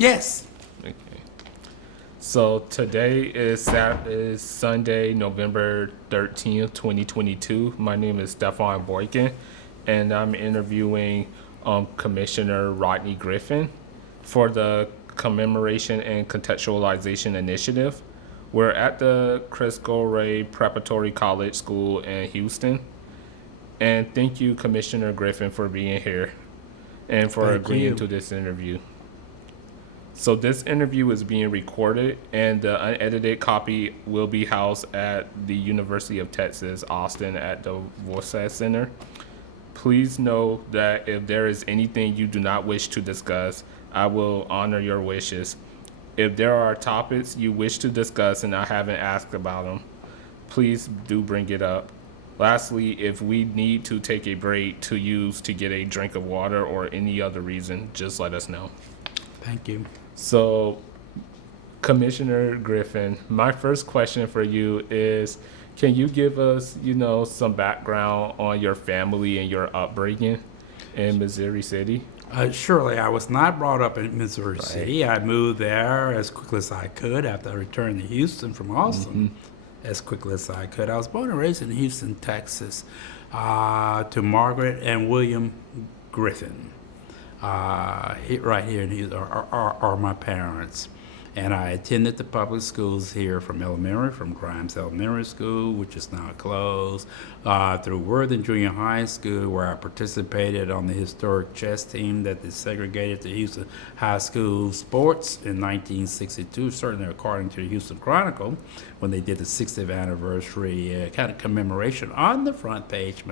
Yes. Okay. So today is Sunday, November 13th, 2022. My name is Stefan Boykin, and I'm interviewing Commissioner Rodney Griffin for the Commemoration and Contextualization Initiative. We're at the Crisco Ray Preparatory College School in Houston. And thank you, Commissioner Griffin, for being here and for Thank agreeing you. to this interview. So this interview is being recorded, and the unedited copy will be housed at the University of Texas, Austin, at the Voice Center. Please know that if there is anything you do not wish to discuss, I will honor your wishes. If there are topics you wish to discuss and I haven't asked about them, please do bring it up. Lastly, if we need to take a break to use to get a drink of water or any other reason, just let us know. Thank you. So, Commissioner Griffin, my first question for you is, can you give us, some background on your family and your upbringing in Missouri City? Surely, I was not brought up in Missouri City. I moved there as quickly as I could after I returned to Houston from Austin. As quickly as I could. I was born and raised in Houston, Texas, to Margaret and William Griffin. Right here in Houston are my parents. And I attended the public schools here from Grimes Elementary School, which is now closed, through Worthing Junior High School, where I participated on the historic chess team that desegregated the Houston High School sports in 1962, certainly according to the Houston Chronicle, when they did the 60th anniversary kind of commemoration on the front page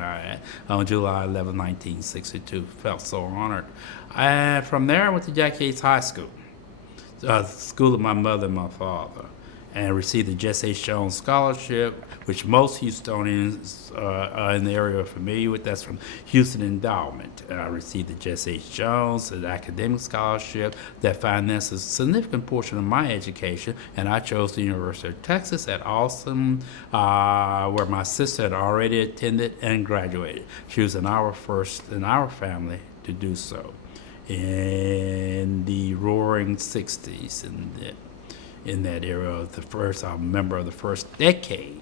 on July 11, 1962. Felt so honored. And from there, I went to Jack Yates High School. School of my mother and my father, and received the Jesse H. Jones Scholarship, which most Houstonians in the area are familiar with. That's from Houston Endowment. I received the Jesse H. Jones, an academic scholarship that financed a significant portion of my education, and I chose the University of Texas at Austin, where my sister had already attended and graduated. She was our first in our family to do so in the roaring 60s, in that era. I remember the first decade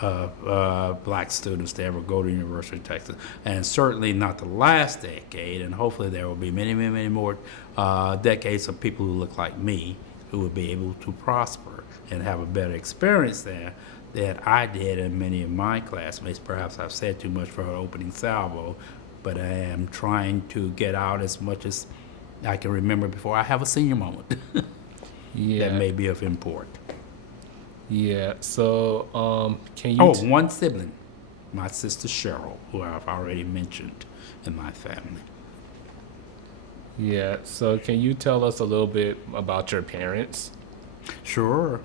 of black students to ever go to the University of Texas, and certainly not the last decade, and hopefully there will be many, many, many more decades of people who look like me who will be able to prosper and have a better experience there than I did and many of my classmates. Perhaps I've said too much for her opening salvo, but I am trying to get out as much as I can remember before I have a senior moment. Yeah. That may be of import. Yeah. So, can you? One sibling, my sister Cheryl, who I've already mentioned in my family. Yeah. So, can you tell us a little bit about your parents? Sure.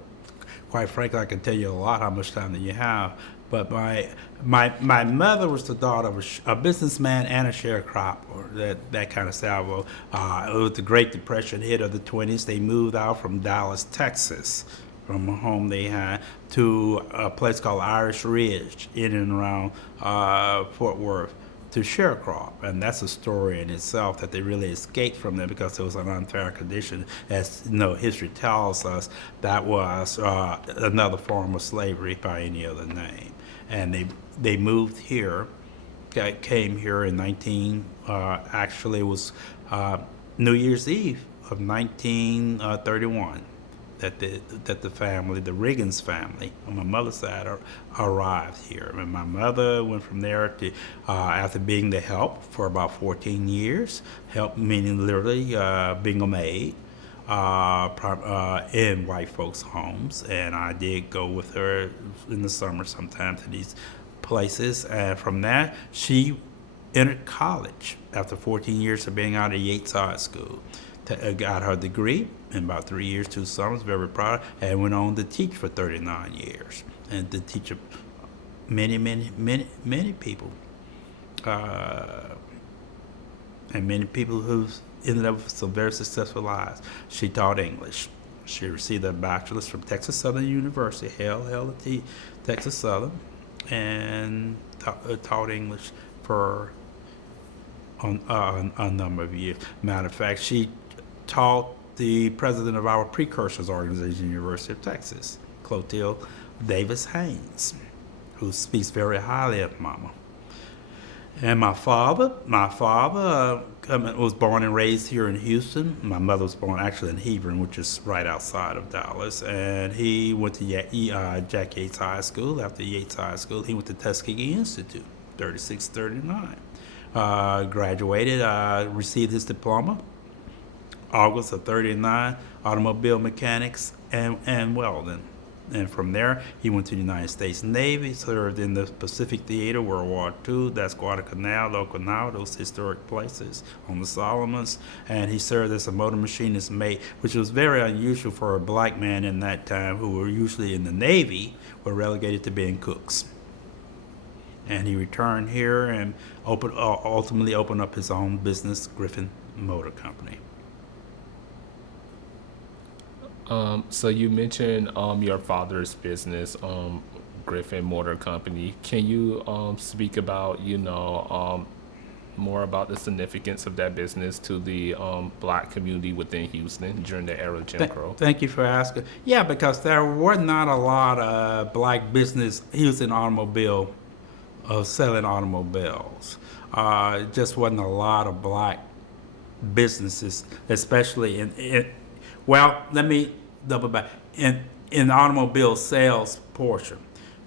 Quite frankly, I can tell you a lot how much time that you have. But my mother was the daughter of a businessman and a sharecropper, that kind of salvo. It was the Great Depression hit of the 20s. They moved out from Dallas, Texas, from a home they had, to a place called Irish Ridge in and around Fort Worth, to sharecrop. And that's a story in itself, that they really escaped from there because it was an unfair condition. As history tells us, that was another form of slavery by any other name. And they moved here, came here in actually it was New Year's Eve of 1931 that the family, the Riggins family, on my mother's side, arrived here. And my mother went from there to, after being the help for about 14 years, help meaning literally being a maid, in white folks' homes, and I did go with her in the summer sometimes to these places. And from that, she entered college after 14 years of being out of Yates High School. Got her degree in about 3 years, 2 summers, very proud, and went on to teach for 39 years, and to teach many, many, many, many people, and many people who've ended up with some very successful lives. She taught English. She received a bachelor's from Texas Southern University, held at Texas Southern, and taught English for a number of years. Matter of fact, she taught the president of our Precursors organization, University of Texas, Clotilde Davis Haynes, who speaks very highly of Mama. And my father was born and raised here in Houston. My mother was born actually in Hebron, which is right outside of Dallas. And he went to Jack Yates High School. After Yates High School, he went to Tuskegee Institute, 3639. Graduated, received his diploma, August of 39, automobile mechanics and welding. And from there, he went to the United States Navy, served in the Pacific Theater, World War II. That's Guadalcanal, Okinawa, those historic places on the Solomons. And he served as a motor machinist mate, which was very unusual for a black man in that time who were usually in the Navy, were relegated to being cooks. And he returned here and ultimately opened up his own business, Griffin Motor Company. So you mentioned your father's business, Griffin Motor Company. Can you speak about, more about the significance of that business to the black community within Houston during the era of Jim Crow? Thank you for asking. Yeah, because there were not a lot of black business Houston automobile selling automobiles. Just wasn't a lot of black businesses, especially let me double back, in the automobile sales portion.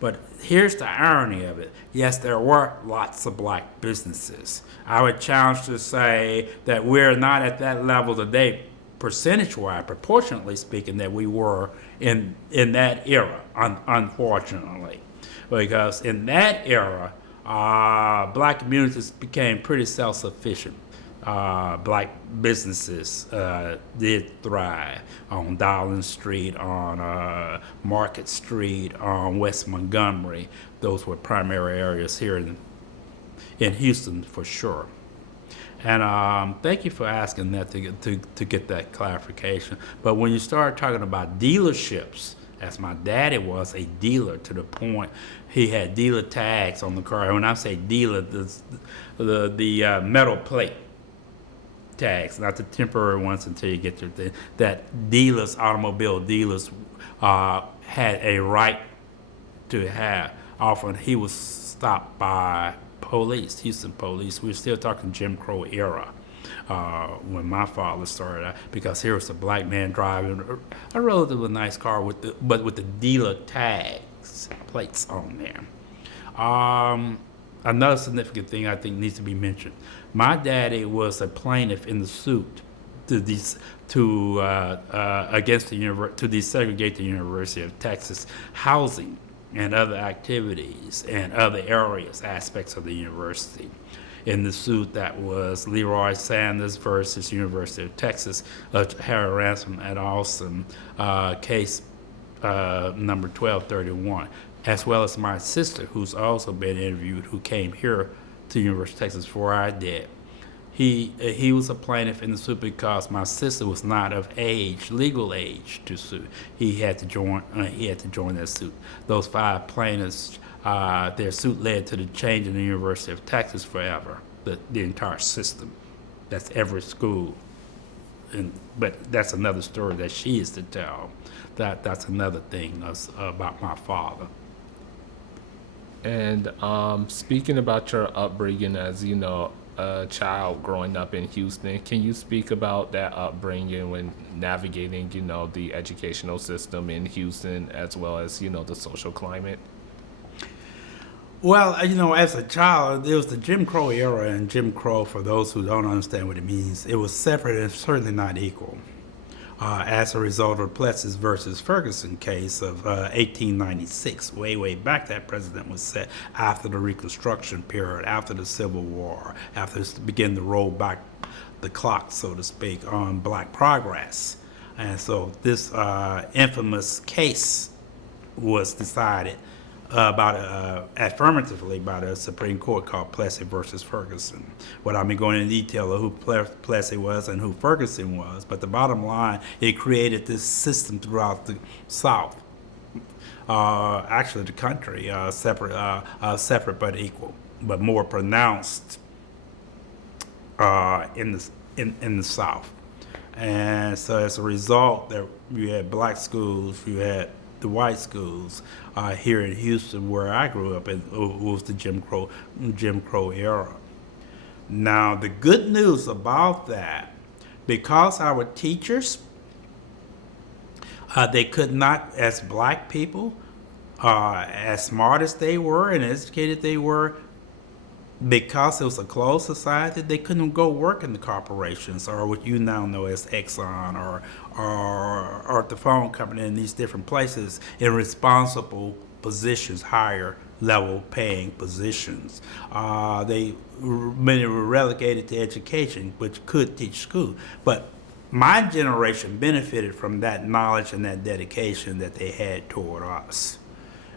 But here's the irony of it. Yes, there were lots of black businesses. I would challenge to say that we're not at that level today, percentage-wise, proportionately speaking, that we were in that era, unfortunately. Because in that era, black communities became pretty self-sufficient. Black businesses did thrive on Dowling Street, on Market Street, on West Montgomery. Those were primary areas here in Houston for sure. And thank you for asking that to get that clarification. But when you start talking about dealerships, as my daddy was a dealer to the point he had dealer tags on the car. When I say dealer, the metal plate tags, not the temporary ones until you get your thing, that automobile dealers had a right to have. Often he was stopped by police, Houston police. We're still talking Jim Crow era when my father started out, because here was a black man driving a relatively nice car with the dealer tags, plates on there. Another significant thing I think needs to be mentioned. My daddy was a plaintiff in the suit to desegregate the University of Texas housing and other activities and other aspects of the university. In the suit that was Leroy Sanders versus University of Texas, Harry Ransom et Austin, case number 1231. As well as my sister, who's also been interviewed, who came here to University of Texas before I did. He was a plaintiff in the suit because my sister was not of age, legal age, to sue. He had to join that suit. Those 5 plaintiffs, their suit led to the change in the University of Texas forever, the entire system. That's every school. But that's another story that she is to tell. That's another thing about my father. And speaking about your upbringing as, a child growing up in Houston, can you speak about that upbringing when navigating, the educational system in Houston as well as, the social climate? Well, as a child, it was the Jim Crow era, and Jim Crow, for those who don't understand what it means, it was separate and certainly not equal. As a result of Plessis versus Ferguson case of 1896. Way back, that precedent was set after the Reconstruction period, after the Civil War, after it began to roll back the clock, so to speak, on black progress. And so this infamous case was decided affirmatively by the Supreme Court called Plessy versus Ferguson. Without me going into detail of who Plessy was and who Ferguson was, but the bottom line, it created this system throughout the South, actually the country, separate but equal, but more pronounced in the South. And so as a result, there you had black schools, you had the white schools here in Houston, where I grew up, and it was the Jim Crow era. Now, the good news about that, because our teachers, they could not, as black people, as smart as they were and educated they were, because it was a closed society, they couldn't go work in the corporations or what you now know as Exxon or the phone company in these different places in responsible positions, higher level paying positions. Many were relegated to education, which could teach school. But my generation benefited from that knowledge and that dedication that they had toward us.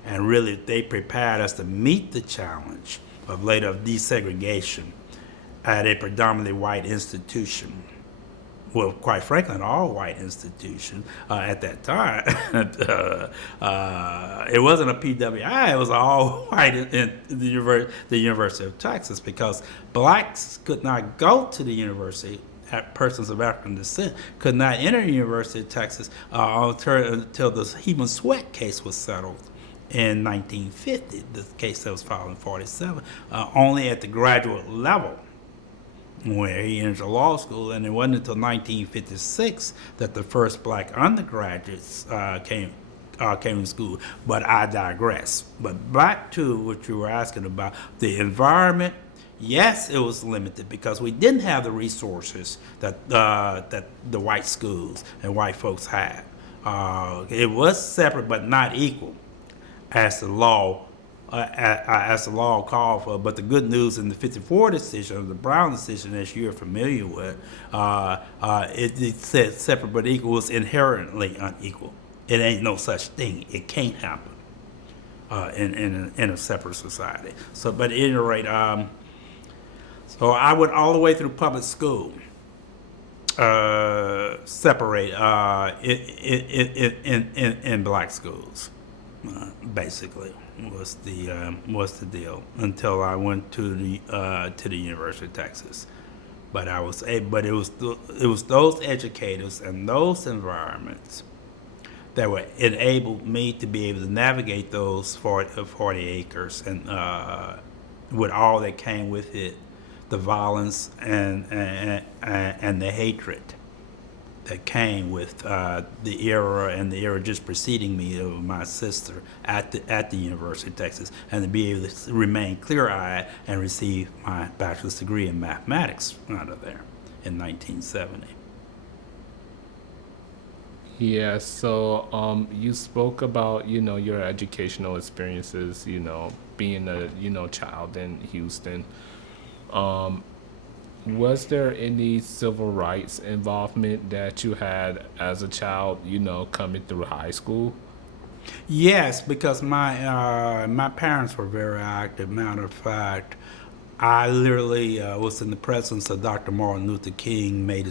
And really, they prepared us to meet the challenge of later desegregation at a predominantly white institution. Well, quite frankly, an all-white institution at that time. It wasn't a PWI; it was all white in the University of Texas, because blacks could not go to the university. Persons of African descent could not enter the University of Texas until the Heman Sweat case was settled in 1950, the case that was filed in 47, only at the graduate level, where he entered law school. And it wasn't until 1956 that the first black undergraduates came to school. But I digress. But back to what you were asking about, the environment. Yes, it was limited because we didn't have the resources that the white schools and white folks had. It was separate but not equal, as the law called for. But the good news in the 54 decision, the Brown decision, as you're familiar with, it said separate but equal was inherently unequal. It ain't no such thing. It can't happen in a separate society. So, but at any rate, so I went all the way through public school, separate in black schools. Basically, was the deal until I went to the University of Texas. But it was those educators and those environments that would enable me to be able to navigate those 40 acres and with all that came with it, the violence and the hatred that came with the era and the era just preceding me of my sister at the University of Texas, and to be able to remain clear-eyed and receive my bachelor's degree in mathematics out of there in 1970. Yeah, so you spoke about, your educational experiences, being a, child in Houston. Was there any civil rights involvement that you had as a child, coming through high school? Yes, because my parents were very active. Matter of fact, I literally was in the presence of Dr. Martin Luther King, May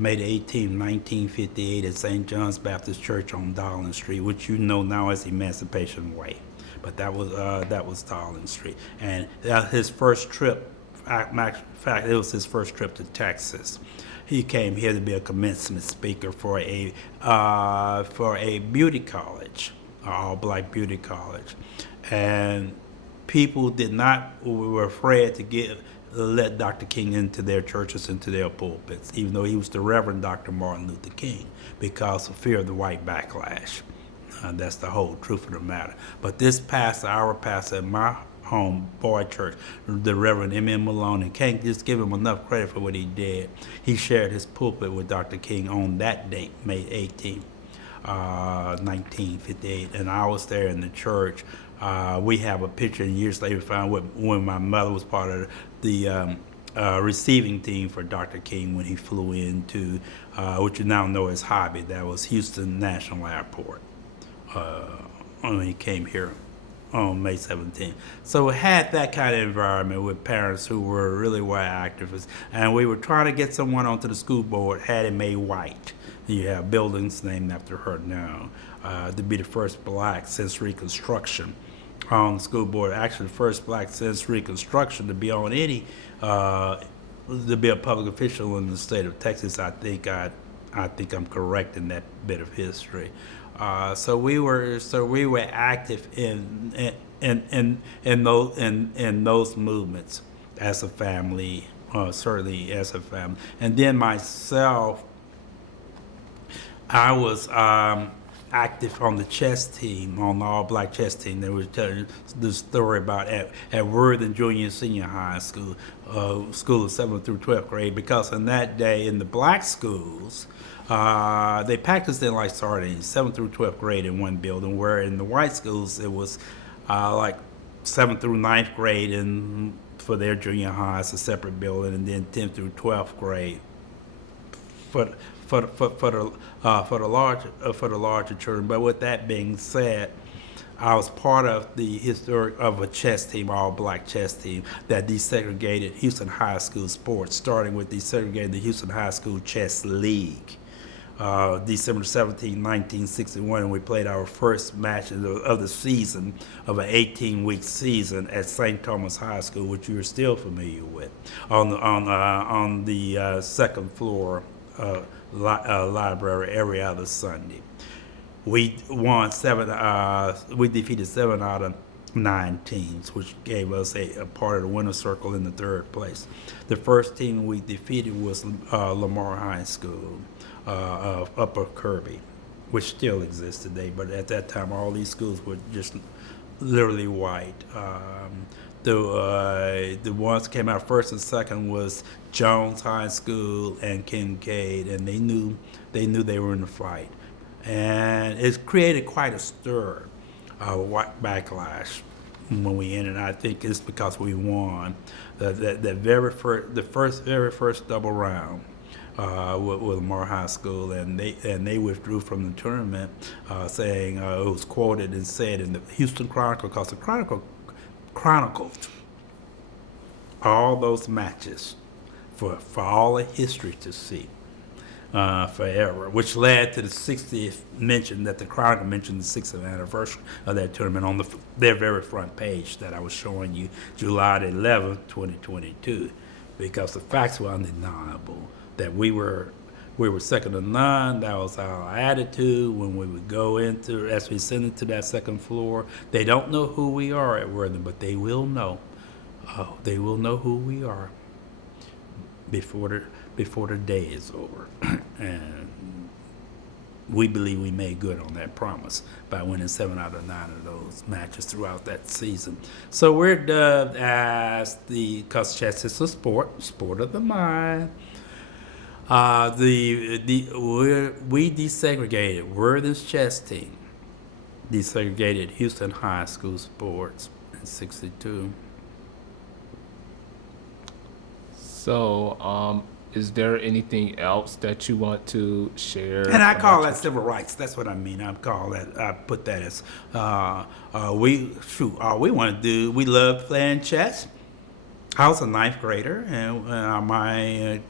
18, 1958, at St. John's Baptist Church on Darling Street, which you know now as Emancipation Way. But that was Darling Street, and his first trip. Matter of fact, it was his first trip to Texas. He came here to be a commencement speaker for a beauty college, all-black beauty college, and people were afraid to let Dr. King into their churches, into their pulpits, even though he was the Reverend Dr. Martin Luther King, because of fear of the white backlash. That's the whole truth of the matter. But our pastor at my home boy church, the Reverend M.M. Maloney, can't just give him enough credit for what he did. He shared his pulpit with Dr. King on that date, May 18, 1958, and I was there in the church. We have a picture, and years later we found when my mother was part of the receiving team for Dr. King when he flew into what you now know as Hobby. That was Houston National Airport when he came here on May 17th. So we had that kind of environment with parents who were really white activists, and we were trying to get someone onto the school board, Hattie Mae White. You have buildings named after her now, to be the first black since Reconstruction on the school board. Actually, the first black since Reconstruction to be on to be a public official in the state of Texas. I think I think I'm correct in that bit of history. So we were active in those movements as a family, certainly as a family. And then myself, I was active on the chess team, on the all-black chess team. They were telling the story about at Worthing Junior and Senior High School, school of 7th through 12th grade, because in that day in the black schools, they practiced in like sardines, 7th through 12th grade in one building, where in the white schools it was like 7th through 9th grade, and for their junior high, it's a separate building, and then 10th through 12th grade for the larger children. But with that being said, I was part of the historic of a chess team, all black chess team that desegregated Houston High School sports, starting with desegregating the Houston High School Chess League. December 17, 1961, and we played our first match of the season, of an 18-week season at St. Thomas High School, which you're still familiar with, on the second floor library every other Sunday. We won we defeated 7 out of 9 teams, which gave us a part of the winner's circle in the third place. The first team we defeated was Lamar High School of Upper Kirby, which still exists today, but at that time all these schools were just literally white. The ones that came out first and second was Jones High School and Kincaid, and they knew they were in the fight, and it created quite a stir, white backlash when we ended. I think it's because we won the very first double round with Lamar High School, and they withdrew from the tournament, saying it was quoted and said in the Houston Chronicle, because the Chronicle chronicled all those matches for all the history to see forever, which led to the 60th mention that the Chronicle mentioned the 60th anniversary of that tournament on their very front page that I was showing you, July 11th, 2022, because the facts were undeniable that we were second to none. That was our attitude when we would go into, as we ascend into that second floor. They don't know who we are at Worthing, but they will know. They will know who we are before the day is over. And we believe we made good on that promise by winning 7 out of 9 of those matches throughout that season. So we're dubbed as because chess is a sport of the mind. We desegregated Worthing's chess team, desegregated Houston High School sports in '62. So, is there anything else that you want to share? And I call that civil rights. That's what I mean. I put that as all we want to do. We loved playing chess. I was a 9th grader, and my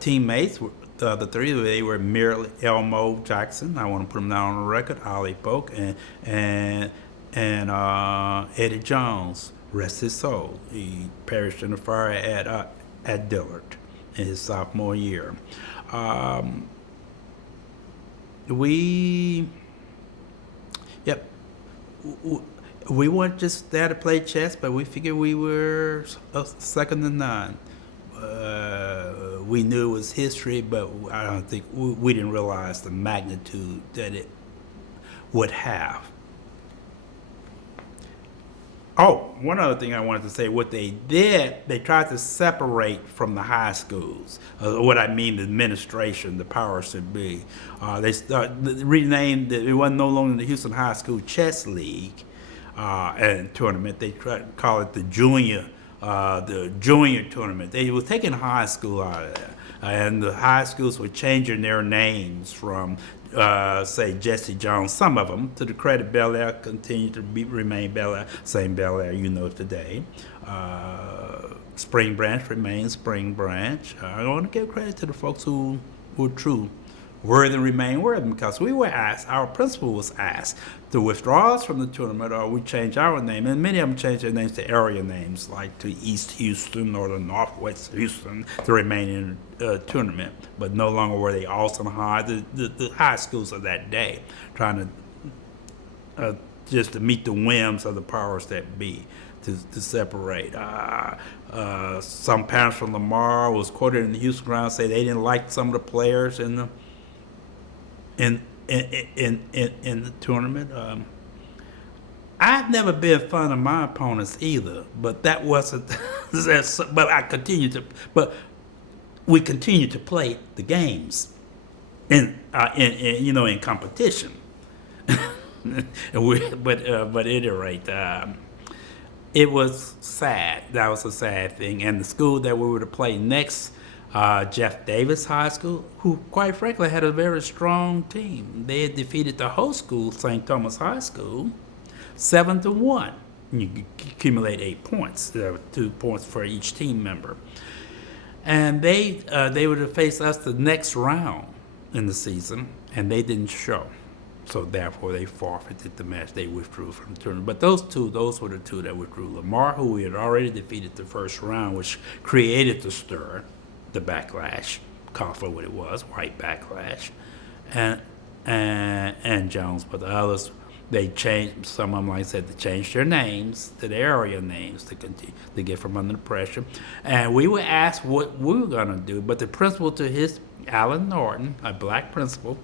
teammates, the three of them, they were merely Elmo Jackson. I want to put him down on the record. Ollie Polk and Eddie Jones. Rest his soul. He perished in a fire at Dillard in his sophomore year. We weren't just there to play chess, but we figured we were second to none. We knew it was history, but I don't think we didn't realize the magnitude that it would have. Oh, one other thing I wanted to say, what they did, they tried to separate from the high schools. What I mean, the administration, the powers that be. They renamed it wasn't no longer the Houston High School Chess League and tournament. They tried to call it the junior tournament. They were taking high school out of there. And the high schools were changing their names from, say, Jesse Jones, some of them, to the credit Bel Air, continued to remain Bel Air, same Bel Air you know today. Spring Branch remains Spring Branch. I want to give credit to the folks who were true Worthen remain Worthen, because we were asked, our principal was asked to withdraw us from the tournament or we change our name. And many of them changed their names to area names, like to East Houston or to Northwest Houston, to remain in the tournament. But no longer were they Austin High, the high schools of that day, trying to just to meet the whims of the powers that be, to separate. Some parents from Lamar was quoted in the Houston Ground say they didn't like some of the players in the the tournament. I've never been fond of my opponents either, but that wasn't. But we continue to play the games in competition. But at any rate, it was sad. That was a sad thing. And the school that we were to play next, Jeff Davis High School, who quite frankly had a very strong team. They had defeated the host school, St. Thomas High School, 7-1. You accumulate 8 points, 2 points for each team member. And they were to face us the next round in the season, and they didn't show. So therefore, they forfeited the match. They withdrew from the tournament. But those were the two that withdrew. Lamar, who we had already defeated the first round, which created the stir, the backlash, call for what it was, white backlash, and Jones. But the others, they changed. Some of them, like I said, they changed their names to their area names to continue to get from under the pressure. And we were asked what we were going to do. But the principal, Alan Norton, a black principal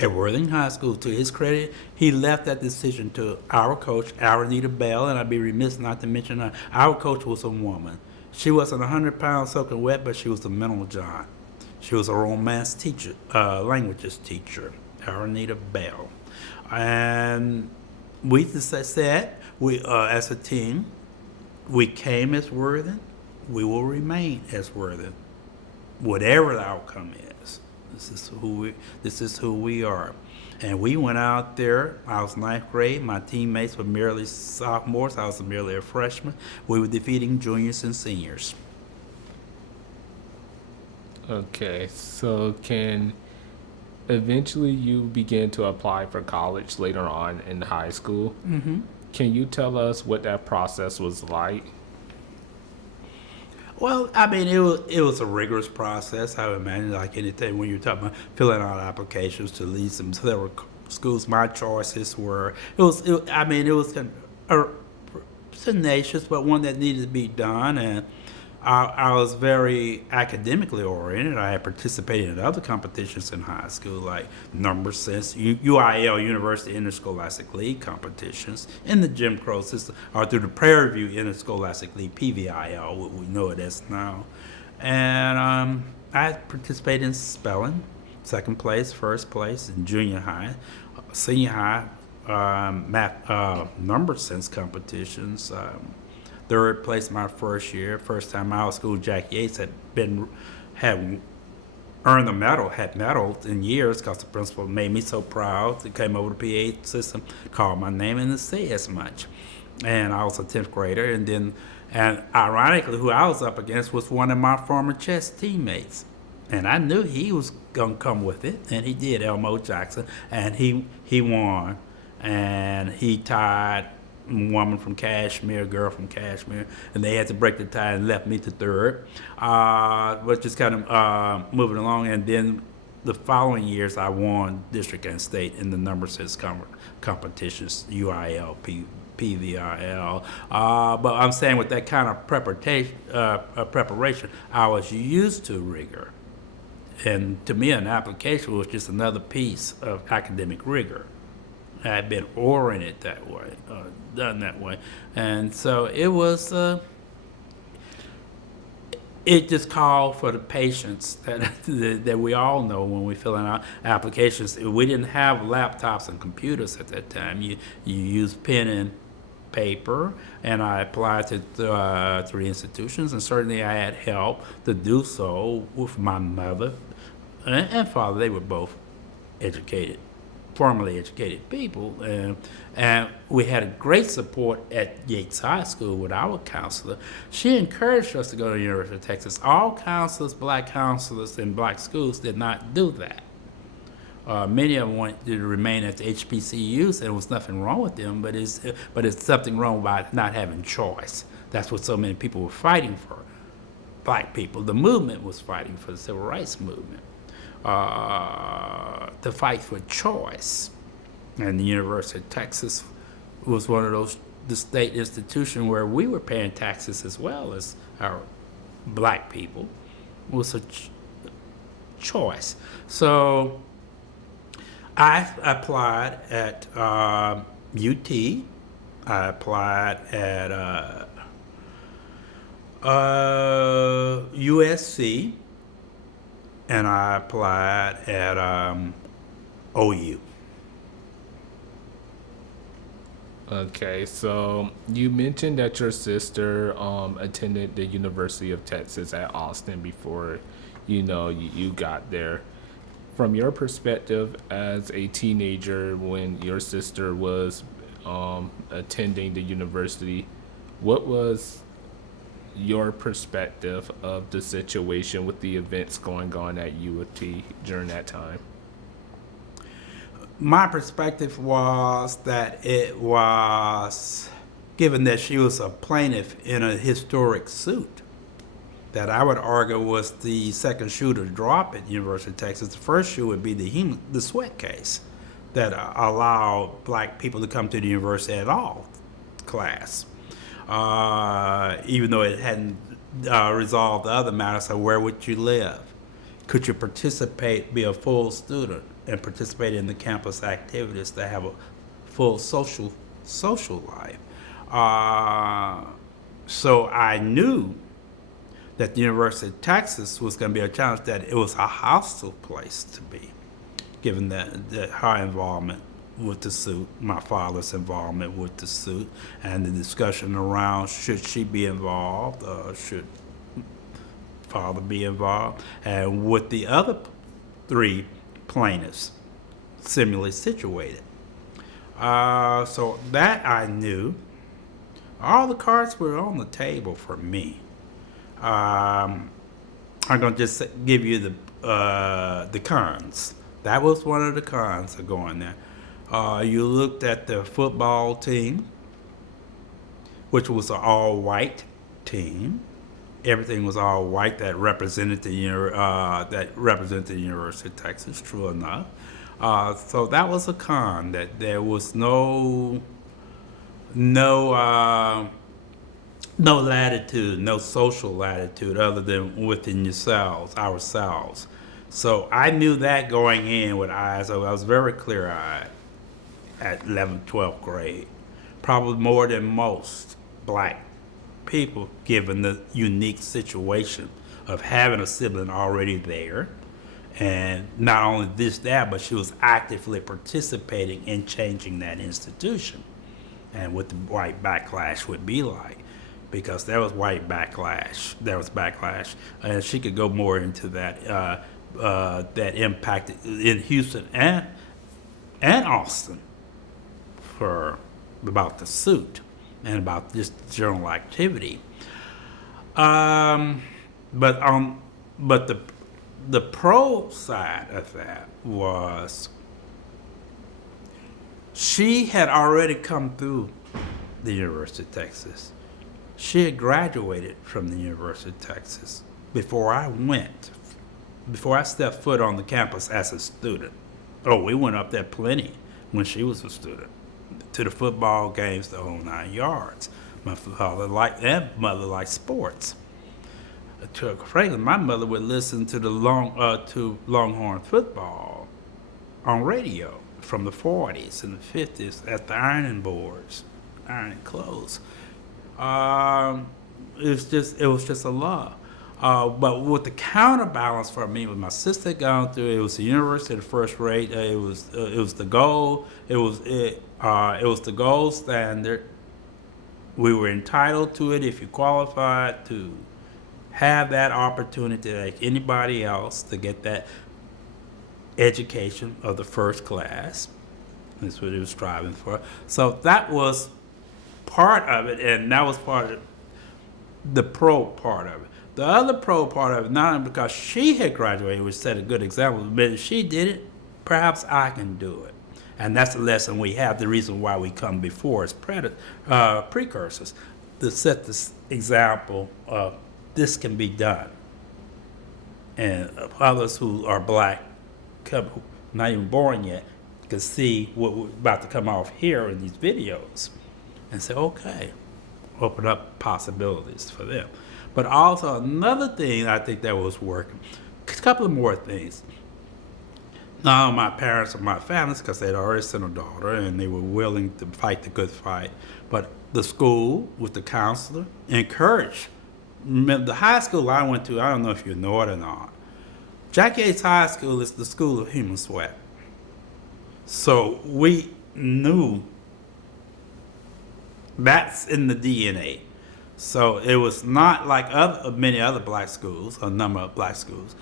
at Worthing High School, to his credit, he left that decision to our coach, Aranita Bell, and I'd be remiss not to mention her. Our coach was a woman. She wasn't 100 pounds soaking wet, but she was a mental giant. She was a romance teacher, languages teacher, Aranita Bell. And we said, as a team, we came as Worthing, we will remain as Worthing, whatever the outcome is. This is who we are. And we went out there. I was ninth grade. My teammates were merely sophomores. I was merely a freshman. We were defeating juniors and seniors. Okay, so eventually you begin to apply for college later on in high school. Mm-hmm. Can you tell us what that process was like? Well, I mean, it was a rigorous process. I would imagine, like anything, when you're talking about filling out applications to lead some several schools. My choices were it was kind of tenacious, but one that needed to be done. And I was very academically oriented. I had participated in other competitions in high school, like number sense, UIL, University Interscholastic League competitions, in the Jim Crow system, or through the Prairie View Interscholastic League, PVIL, what we know it as now. And I participated in spelling, second place, first place in junior high, senior high, math, number sense competitions. Third place my first year. First time out of school, Jack Yates had earned the medal, had medals in years, because the principal made me so proud. He came over the PA system, called my name, and didn't say as much. And I was a 10th grader, and ironically, who I was up against was one of my former chess teammates. And I knew he was going to come with it, and he did, Elmo Jackson, and he won. And he tied woman from Kashmir, girl from Kashmir, and they had to break the tie and left me to third. But just kind of moving along, and then the following years I won district and state in the number six competitions, UIL, PVIL. But I'm saying with that kind of preparation, I was used to rigor. And to me, an application was just another piece of academic rigor. I had been oriented that way, done that way. And so it was, it just called for the patience that we all know when we fill in our applications. We didn't have laptops and computers at that time. You used pen and paper, and I applied to 3 institutions, and certainly I had help to do so with my mother and father. They were both educated, formally educated people, and we had a great support at Yates High School with our counselor. She encouraged us to go to the University of Texas. All counselors, black counselors in black schools, did not do that. Many of them wanted to remain at the HBCUs, and there was nothing wrong with them, but it's something wrong about not having choice. That's what so many people were fighting for. Black people, the movement was fighting for the civil rights movement, to fight for choice. And the University of Texas was one of the state institutions where we were paying taxes as well as our black people. It was a choice. So I applied at UT. I applied at USC, and I applied at OU. Okay, so you mentioned that your sister attended the University of Texas at Austin before, you got there. From your perspective as a teenager when your sister was attending the university, what was your perspective of the situation with the events going on at U of T during that time? My perspective was that it was, given that she was a plaintiff in a historic suit, that I would argue was the second shoe to drop at University of Texas. The first shoe would be the Sweat case that allowed black people to come to the university at all class. Even though it hadn't resolved the other matters. So where would you live? Could you participate, be a full student, and participate in the campus activities to have a full social life? So I knew that the University of Texas was going to be a challenge, that it was a hostile place to be, given her involvement with the suit, my father's involvement with the suit, and the discussion around should she be involved, should father be involved, and with the other three plaintiffs similarly situated. So that I knew. All the cards were on the table for me. I'm going to just give you the cons. That was one of the cons of going there. You looked at the football team, which was an all-white team. Everything was all white that represented the University of Texas. True enough. So that was a con, that there was no latitude, no social latitude other than within ourselves. So I knew that going in with eyes. I was very clear-eyed at 11th, 12th grade, probably more than most black people, given the unique situation of having a sibling already there. And not only that, but she was actively participating in changing that institution and what the white backlash would be like, because there was white backlash. And she could go more into that, that impact in Houston and Austin about the suit and about just general activity. But the pro side of that was she had already come through the University of Texas. She had graduated from the University of Texas before I stepped foot on the campus as a student. Oh, we went up there plenty when she was a student, to the football games, the whole 9 yards. My father mother liked sports. Frankly, my mother would listen to the Longhorn football on radio from the 40s and the 50s at the ironing boards, ironing clothes. It was just a love. But with the counterbalance for me, with my sister gone through, it was the university of the first rate. It was the goal. It was the gold standard. We were entitled to it if you qualified to have that opportunity like anybody else to get that education of the first class. That's what he was striving for. So that was part of it, and that was part of the pro part of it. The other pro part of it, not only because she had graduated, which set a good example, but she did it perhaps I can do it. And that's the lesson we have, the reason why we come before as precursors, to set this example of this can be done. And others who are black, not even born yet, can see what we're about to come off here in these videos and say, okay, open up possibilities for them. But also another thing I think that was working, a couple of more things. Now my parents and my families, because they'd already sent a daughter and they were willing to fight the good fight, but the school with the counselor encouraged. The high school I went to, I don't know if you know it or not, Jack Yates High School is the school of human sweat. So we knew that's in the DNA. So it was not like many other black schools, a number of black schools,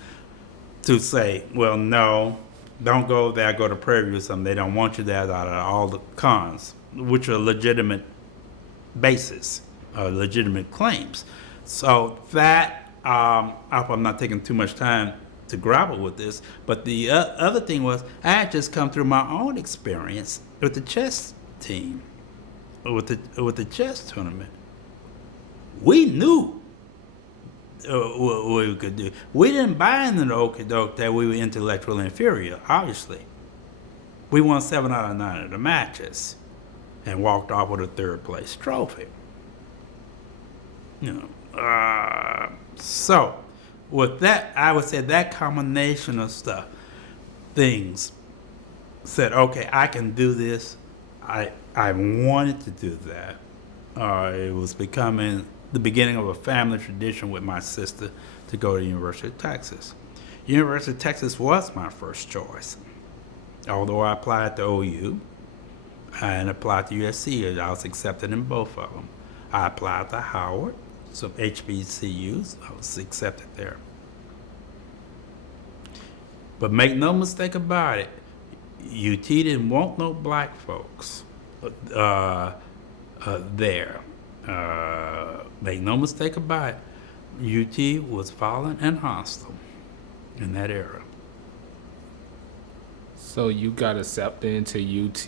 to say, well, no, don't go there, go to Prairie or something. They don't want you there, all the cons, which are legitimate basis, legitimate claims. So that, I hope I'm not taking too much time to grapple with this, but the other thing was I had just come through my own experience with the chess team, with the chess tournament. We knew what we could do. We didn't buy into the okie doke that we were intellectually inferior, obviously. We won 7 out of 9 of the matches and walked off with a 3rd place trophy. So with that, I would say that combination of things said, okay, I can do this. I wanted to do that. It was becoming the beginning of a family tradition with my sister to go to the University of Texas. University of Texas was my first choice. Although I applied to OU and applied to USC, I was accepted in both of them. I applied to Howard, some HBCUs, I was accepted there. But make no mistake about it, UT didn't want no black folks there. Make no mistake about it, UT was violent and hostile in that era. So you got accepted into UT,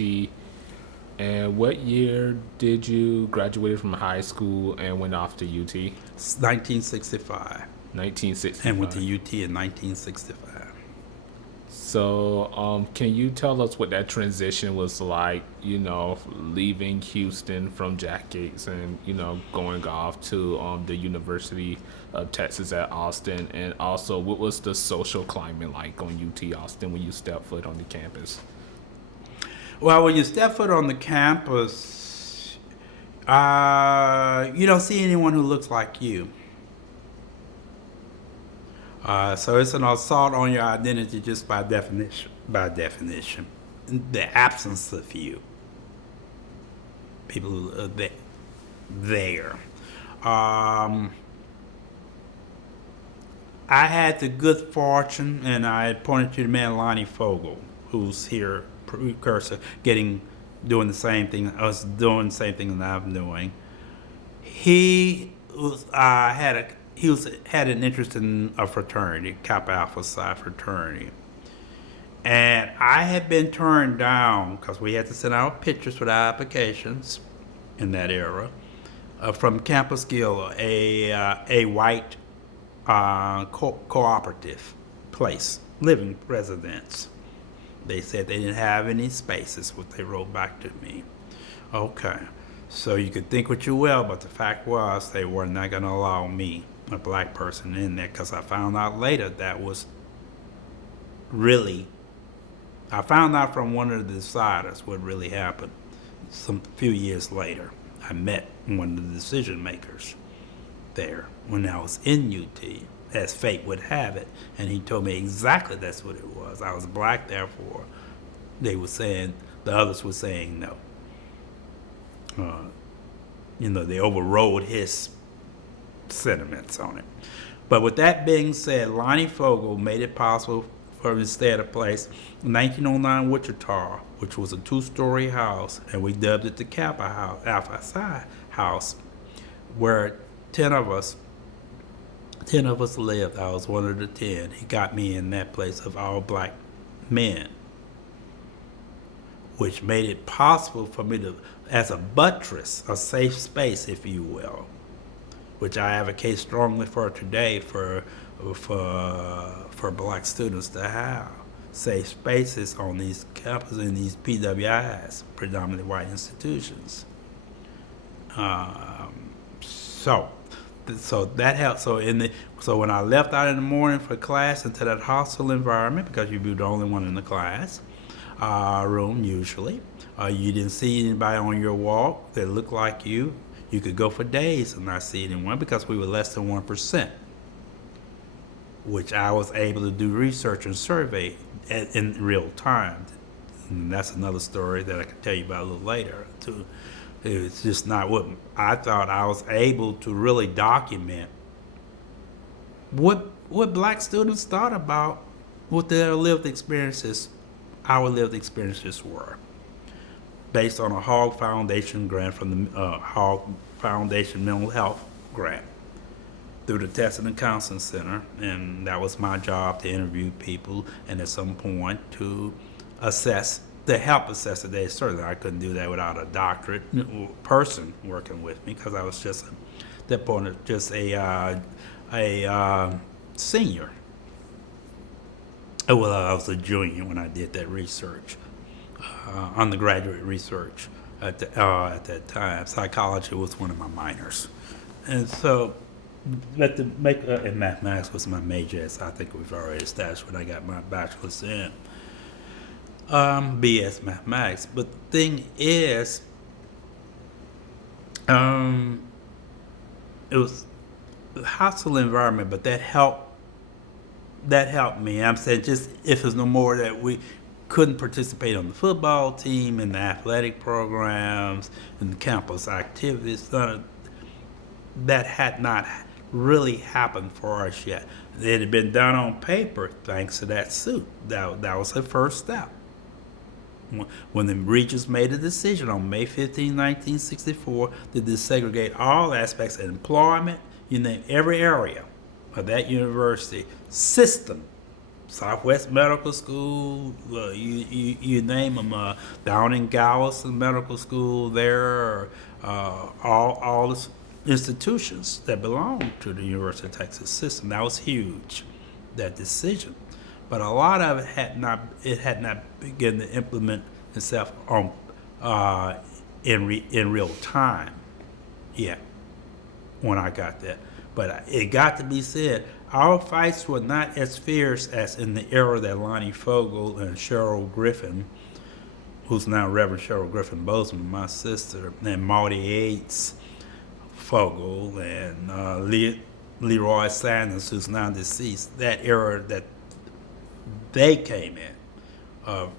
and what year did you graduated from high school and went off to UT? 1965. 1965. And went to UT in 1965. So, can you tell us what that transition was like, leaving Houston from Jack Yates and, going off to the University of Texas at Austin? And also, what was the social climate like on UT Austin when you stepped foot on the campus? Well, when you step foot on the campus, you don't see anyone who looks like you. So it's an assault on your identity just by definition. The absence of you. People who are there. I had the good fortune, and I pointed to the man Lonnie Fogel, who's here, Precursor, doing the same thing. I was doing the same thing that I'm doing. He had an interest in a fraternity, Kappa Alpha Psi fraternity. And I had been turned down because we had to send out pictures for the applications in that era from Campus Guild, a white cooperative place, living residence. They said they didn't have any spaces, what they wrote back to me. Okay, so you could think what you will, but the fact was they were not going to allow me, a black person, in there, because I found out later that was really, I found out from one of the deciders what really happened. Some few years later, I met one of the decision makers there when I was in UT, as fate would have it, and he told me exactly that's what it was. I was black, therefore they were saying, the others were saying no. They overrode his sentiments on it. But with that being said, Lonnie Fogel made it possible for me to stay at a place in 1909 Wichita, which was a 2-story house, and we dubbed it the Kappa Alpha Psi house, where 10 of us lived. I was one of the 10. He got me in that place of all black men which made it possible for me to, as a buttress, a safe space, if you will, which I advocate strongly for today for black students to have safe spaces on these campuses in these PWIs, predominantly white institutions. So that helped. So when I left out in the morning for class into that hostile environment, because you'd be the only one in the class room usually, you didn't see anybody on your walk that looked like you. You could go for days and not see anyone because we were less than 1%, which I was able to do research and survey in real time. And that's another story that I can tell you about a little later too. It's just not what I thought. I was able to really document what black students thought about what their lived experiences, our lived experiences were, based on a Hogg Foundation grant from the Hogg Foundation Mental Health Grant through the Testing and Counseling Center, and that was my job to interview people and at some point to help assess the data. Certainly I couldn't do that without a doctorate person working with me because I was just at that point just a senior. Well, I was a junior when I did that research, undergraduate research at that time. Psychology was one of my minors, and so. But and mathematics was my major, as I think we've already established when I got my bachelor's in BS mathematics. But the thing is, it was a hostile environment, but that helped me. I'm saying just if there's no more that we couldn't participate on the football team and the athletic programs and the campus activities, that had not really happened for us yet. It had been done on paper thanks to that suit. That was the first step. When the Regents made a decision on May 15, 1964 to desegregate all aspects of employment, you name every area of that university system, Southwest Medical School, you name them, down in Galveston Medical School there, all the institutions that belong to the University of Texas system. That was huge, that decision. But a lot of it had not begun to implement itself on in real time yet when I got that. But it got to be said, our fights were not as fierce as in the era that Lonnie Fogel and Cheryl Griffin, who's now Reverend Cheryl Griffin Bozeman, my sister, and Maudie Yates Fogel, and Leroy Sanders, who's now deceased, that era that they came in. The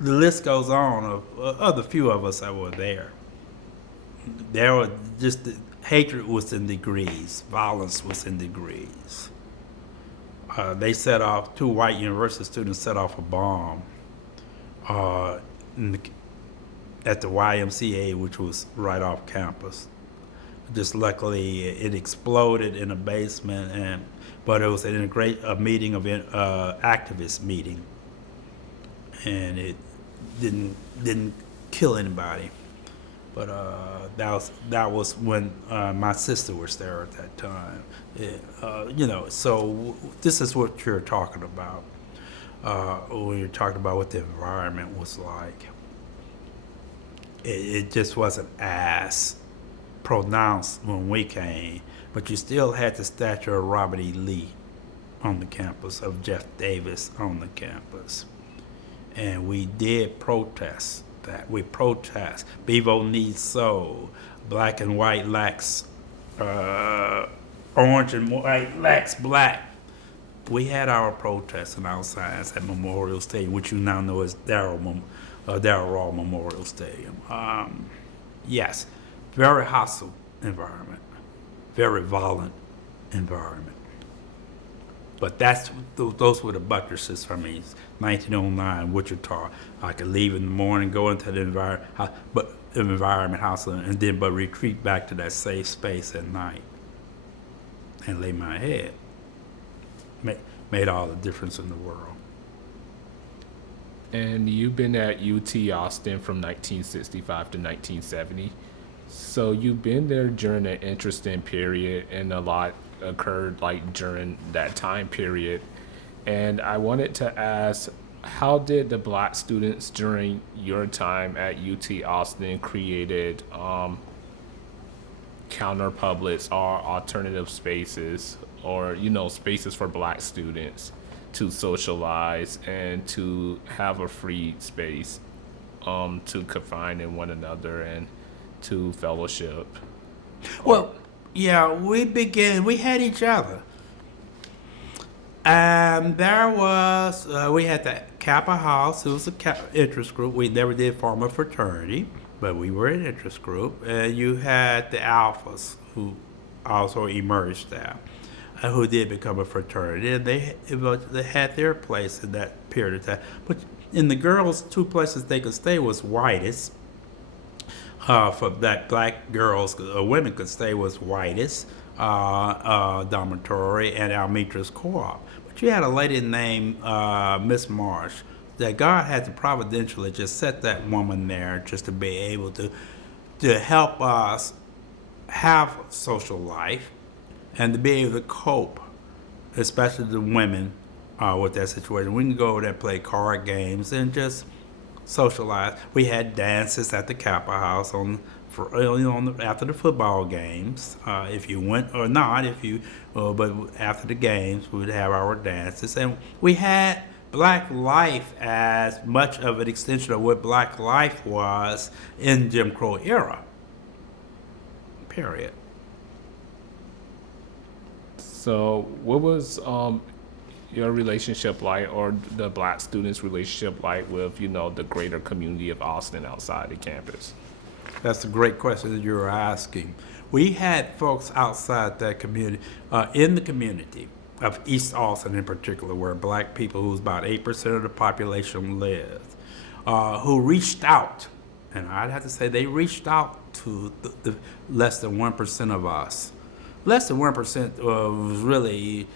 list goes on of the few of us that were there. There were just hatred was in degrees, violence was in degrees. They set off, two white university students set off a bomb at the YMCA, which was right off campus. Just luckily, it exploded in a basement, but it was a meeting of activist meeting, and it didn't kill anybody. But that was when my sister was there at that time. So this is what you're talking about when you're talking about what the environment was like. It just wasn't as pronounced when we came, but you still had the statue of Robert E. Lee on the campus, of Jeff Davis on the campus. And we did protest that. We protest. Bevo needs soul. Black and white lacks, orange and white lacks black. We had our protests and our signs at Memorial Stadium, which you now know as Darrell Raw Memorial Stadium. Yes. Very hostile environment, very violent environment. But those were the buttresses for me. 1909, Wichita. I could leave in the morning, go into the environment hostile, and then retreat back to that safe space at night and lay my head. made all the difference in the world. And you've been at UT Austin from 1965 to 1970. So you've been there during an interesting period, and a lot occurred like during that time period. And I wanted to ask, how did the black students during your time at UT Austin created counter publics or alternative spaces, or spaces for black students to socialize and to have a free space to confine in one another and to fellowship? Well, yeah, we had each other. We had the Kappa House. It was a interest group. We never did form a fraternity, but we were an interest group. And you had the Alphas, who also emerged there, who did become a fraternity. And they had their place in that period of time. But in the girls, two places they could stay was Whitest. For that black girls, women could stay was Whitest dormitory and Almitra's Co-op. But you had a lady named Miss Marsh that God had to providentially just set that woman there just to be able to help us have social life and to be able to cope, especially the women with that situation. We can go over there, play card games, and just socialize. We had dances at the Kappa House after the football games, if you went or not. But after the games, we would have our dances, and we had black life as much of an extension of what black life was in Jim Crow era. Period. So, what was your relationship like, or the black students' relationship like, with the greater community of Austin outside the campus? That's a great question that you're asking. We had folks outside that community, in the community of East Austin in particular, where black people, who's about 8% of the population, lived, who reached out. And I'd have to say they reached out to the less than 1% of us. Less than 1% was really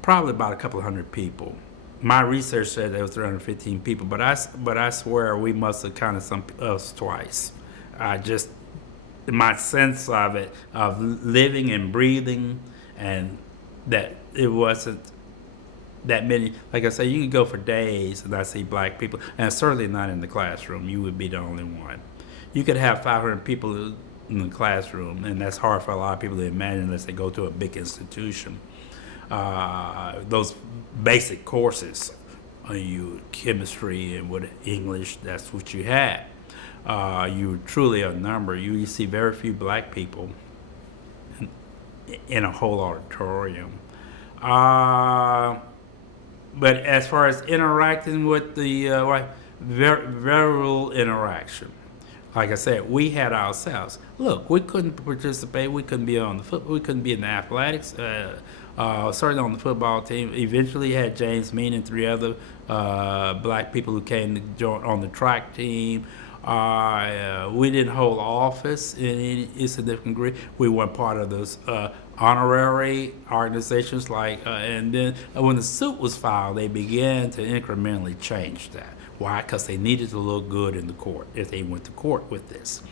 probably about a couple of hundred people. My research said there was 315 people, but I swear we must have counted some us twice. My sense of it, of living and breathing, and that it wasn't that many. Like I say, you could go for days and not see black people, and certainly not in the classroom. You would be the only one. You could have 500 people in the classroom, and that's hard for a lot of people to imagine unless they go to a big institution. Those basic courses, chemistry and English, that's what you had. You truly outnumber. You see very few black people in a whole auditorium. But as far as interacting with the very little interaction. Like I said, we had ourselves. Look, we couldn't participate. We couldn't be on the foot. We couldn't be in the athletics. Certainly on the football team. Eventually had James Mean and 3 other black people who came to join on the track team. We didn't hold office in any significant degree. We weren't part of those honorary organizations. And then when the suit was filed, they began to incrementally change that. Why? Because they needed to look good in the court if they went to court with this.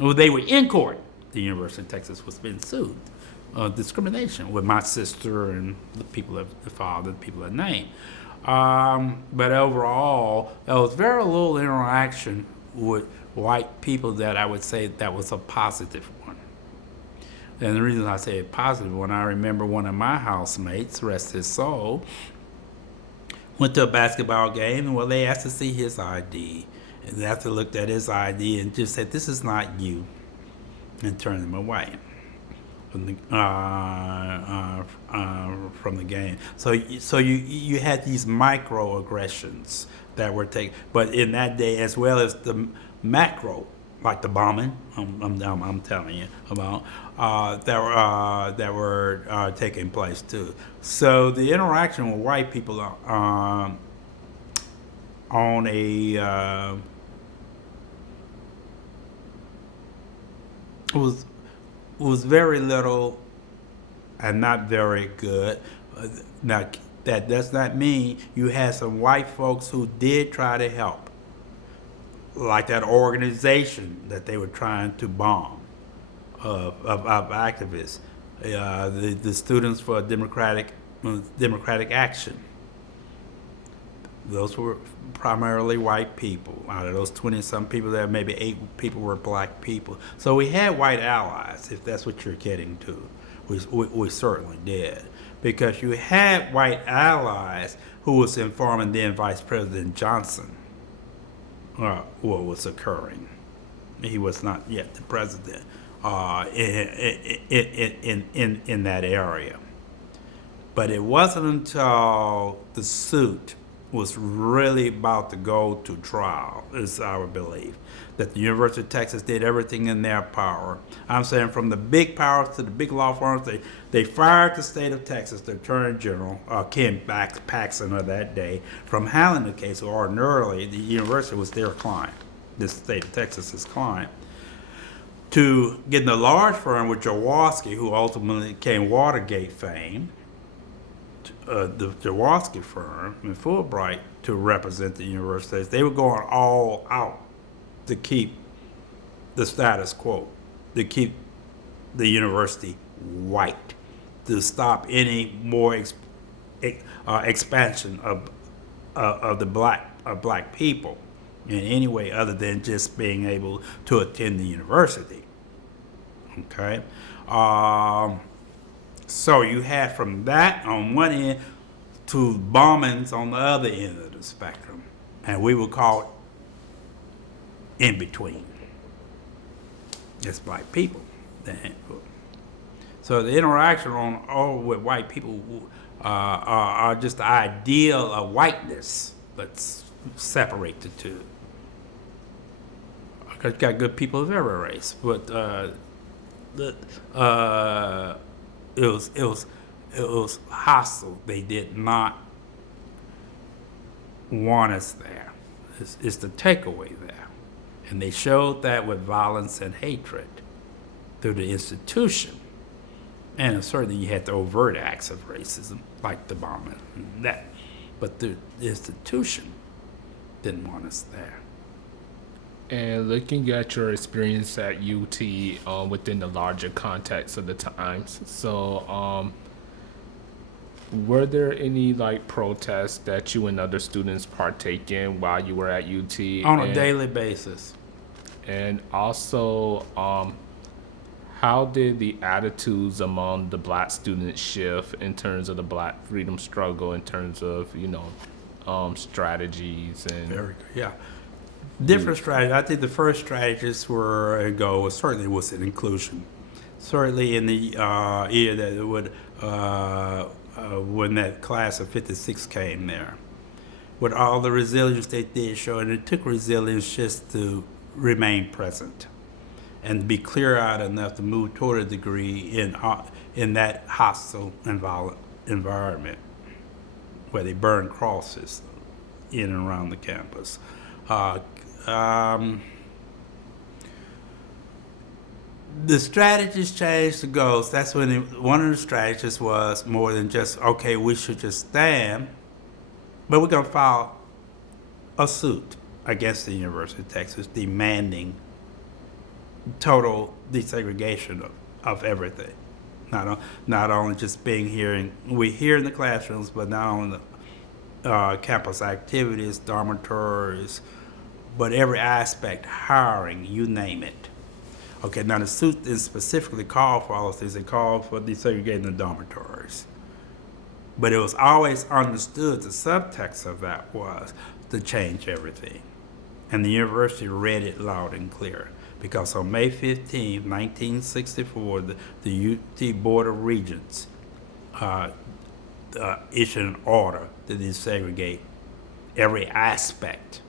Well, they were in court. The University of Texas was being sued. Discrimination with my sister and the people of the father, the people of name. But overall, there was very little interaction with white people that I would say that was a positive one. And the reason I say a positive one, I remember one of my housemates, rest his soul, went to a basketball game, and they asked to see his ID. And after looked at his ID and just said, "This is not you," and turned him away from the game. So you had these microaggressions that were taken, but in that day as well as the macro, like the bombing, I'm telling you about, that were taking place too. So the interaction with white people on a was very little and not very good. Now That does not mean you had some white folks who did try to help, like that organization that they were trying to bomb of activists, the Students for Democratic Action. Those were primarily white people. Out of those 20-some people there, maybe 8 people were black people. So we had white allies, if that's what you're getting to. We certainly did. Because you had white allies who was informing then Vice President Johnson what was occurring. He was not yet the president in that area. But it wasn't until the suit was really about to go to trial, is our belief, that the University of Texas did everything in their power. I'm saying from the big powers to the big law firms, they fired the state of Texas, the Attorney General, Ken Paxton of that day, from handling the case. Ordinarily, the university was their client, the state of Texas's client, to getting a large firm with Jaworski, who ultimately became Watergate fame, the Jaworski firm and Fulbright, to represent the universities. They were going all out to keep the status quo, to keep the university white, to stop any more expansion of the black people in any way other than just being able to attend the university. Okay. So you had from that on one end to bombings on the other end of the spectrum, and we were caught in between. It's black people. So the interaction with white people are just the ideal of whiteness. Let's separate the two. Because you got good people of every race, but it was hostile. They did not want us there. It's the takeaway there. And they showed that with violence and hatred through the institution. And certainly you had the overt acts of racism, like the bombing and that. But the institution didn't want us there. And looking at your experience at UT within the larger context of the times, so were there any like protests that you and other students partake in while you were at UT? On a daily basis. And also, how did the attitudes among the black students shift in terms of the black freedom struggle, in terms of, strategies and... Very good, yeah. Different strategies. I think the first strategies certainly was an inclusion. Certainly in the year that it would, when that class of 56 came there, with all the resilience they did show, and it took resilience just to remain present and be clear-eyed enough to move toward a degree in that hostile and violent environment where they burned crosses in and around the campus. The strategies changed to goals. That's when one of the strategies was more than just, okay, we should just stand, but we're going to file a suit against the University of Texas demanding total desegregation of everything. Not only just being here, we're here in the classrooms, but not only the campus activities, dormitories, but every aspect, hiring, you name it. Okay, now the suit didn't specifically call for all those things. It called for desegregating the dormitories. But it was always understood, the subtext of that was to change everything. And the university read it loud and clear. Because on May 15, 1964, the UT Board of Regents issued an order to desegregate every aspect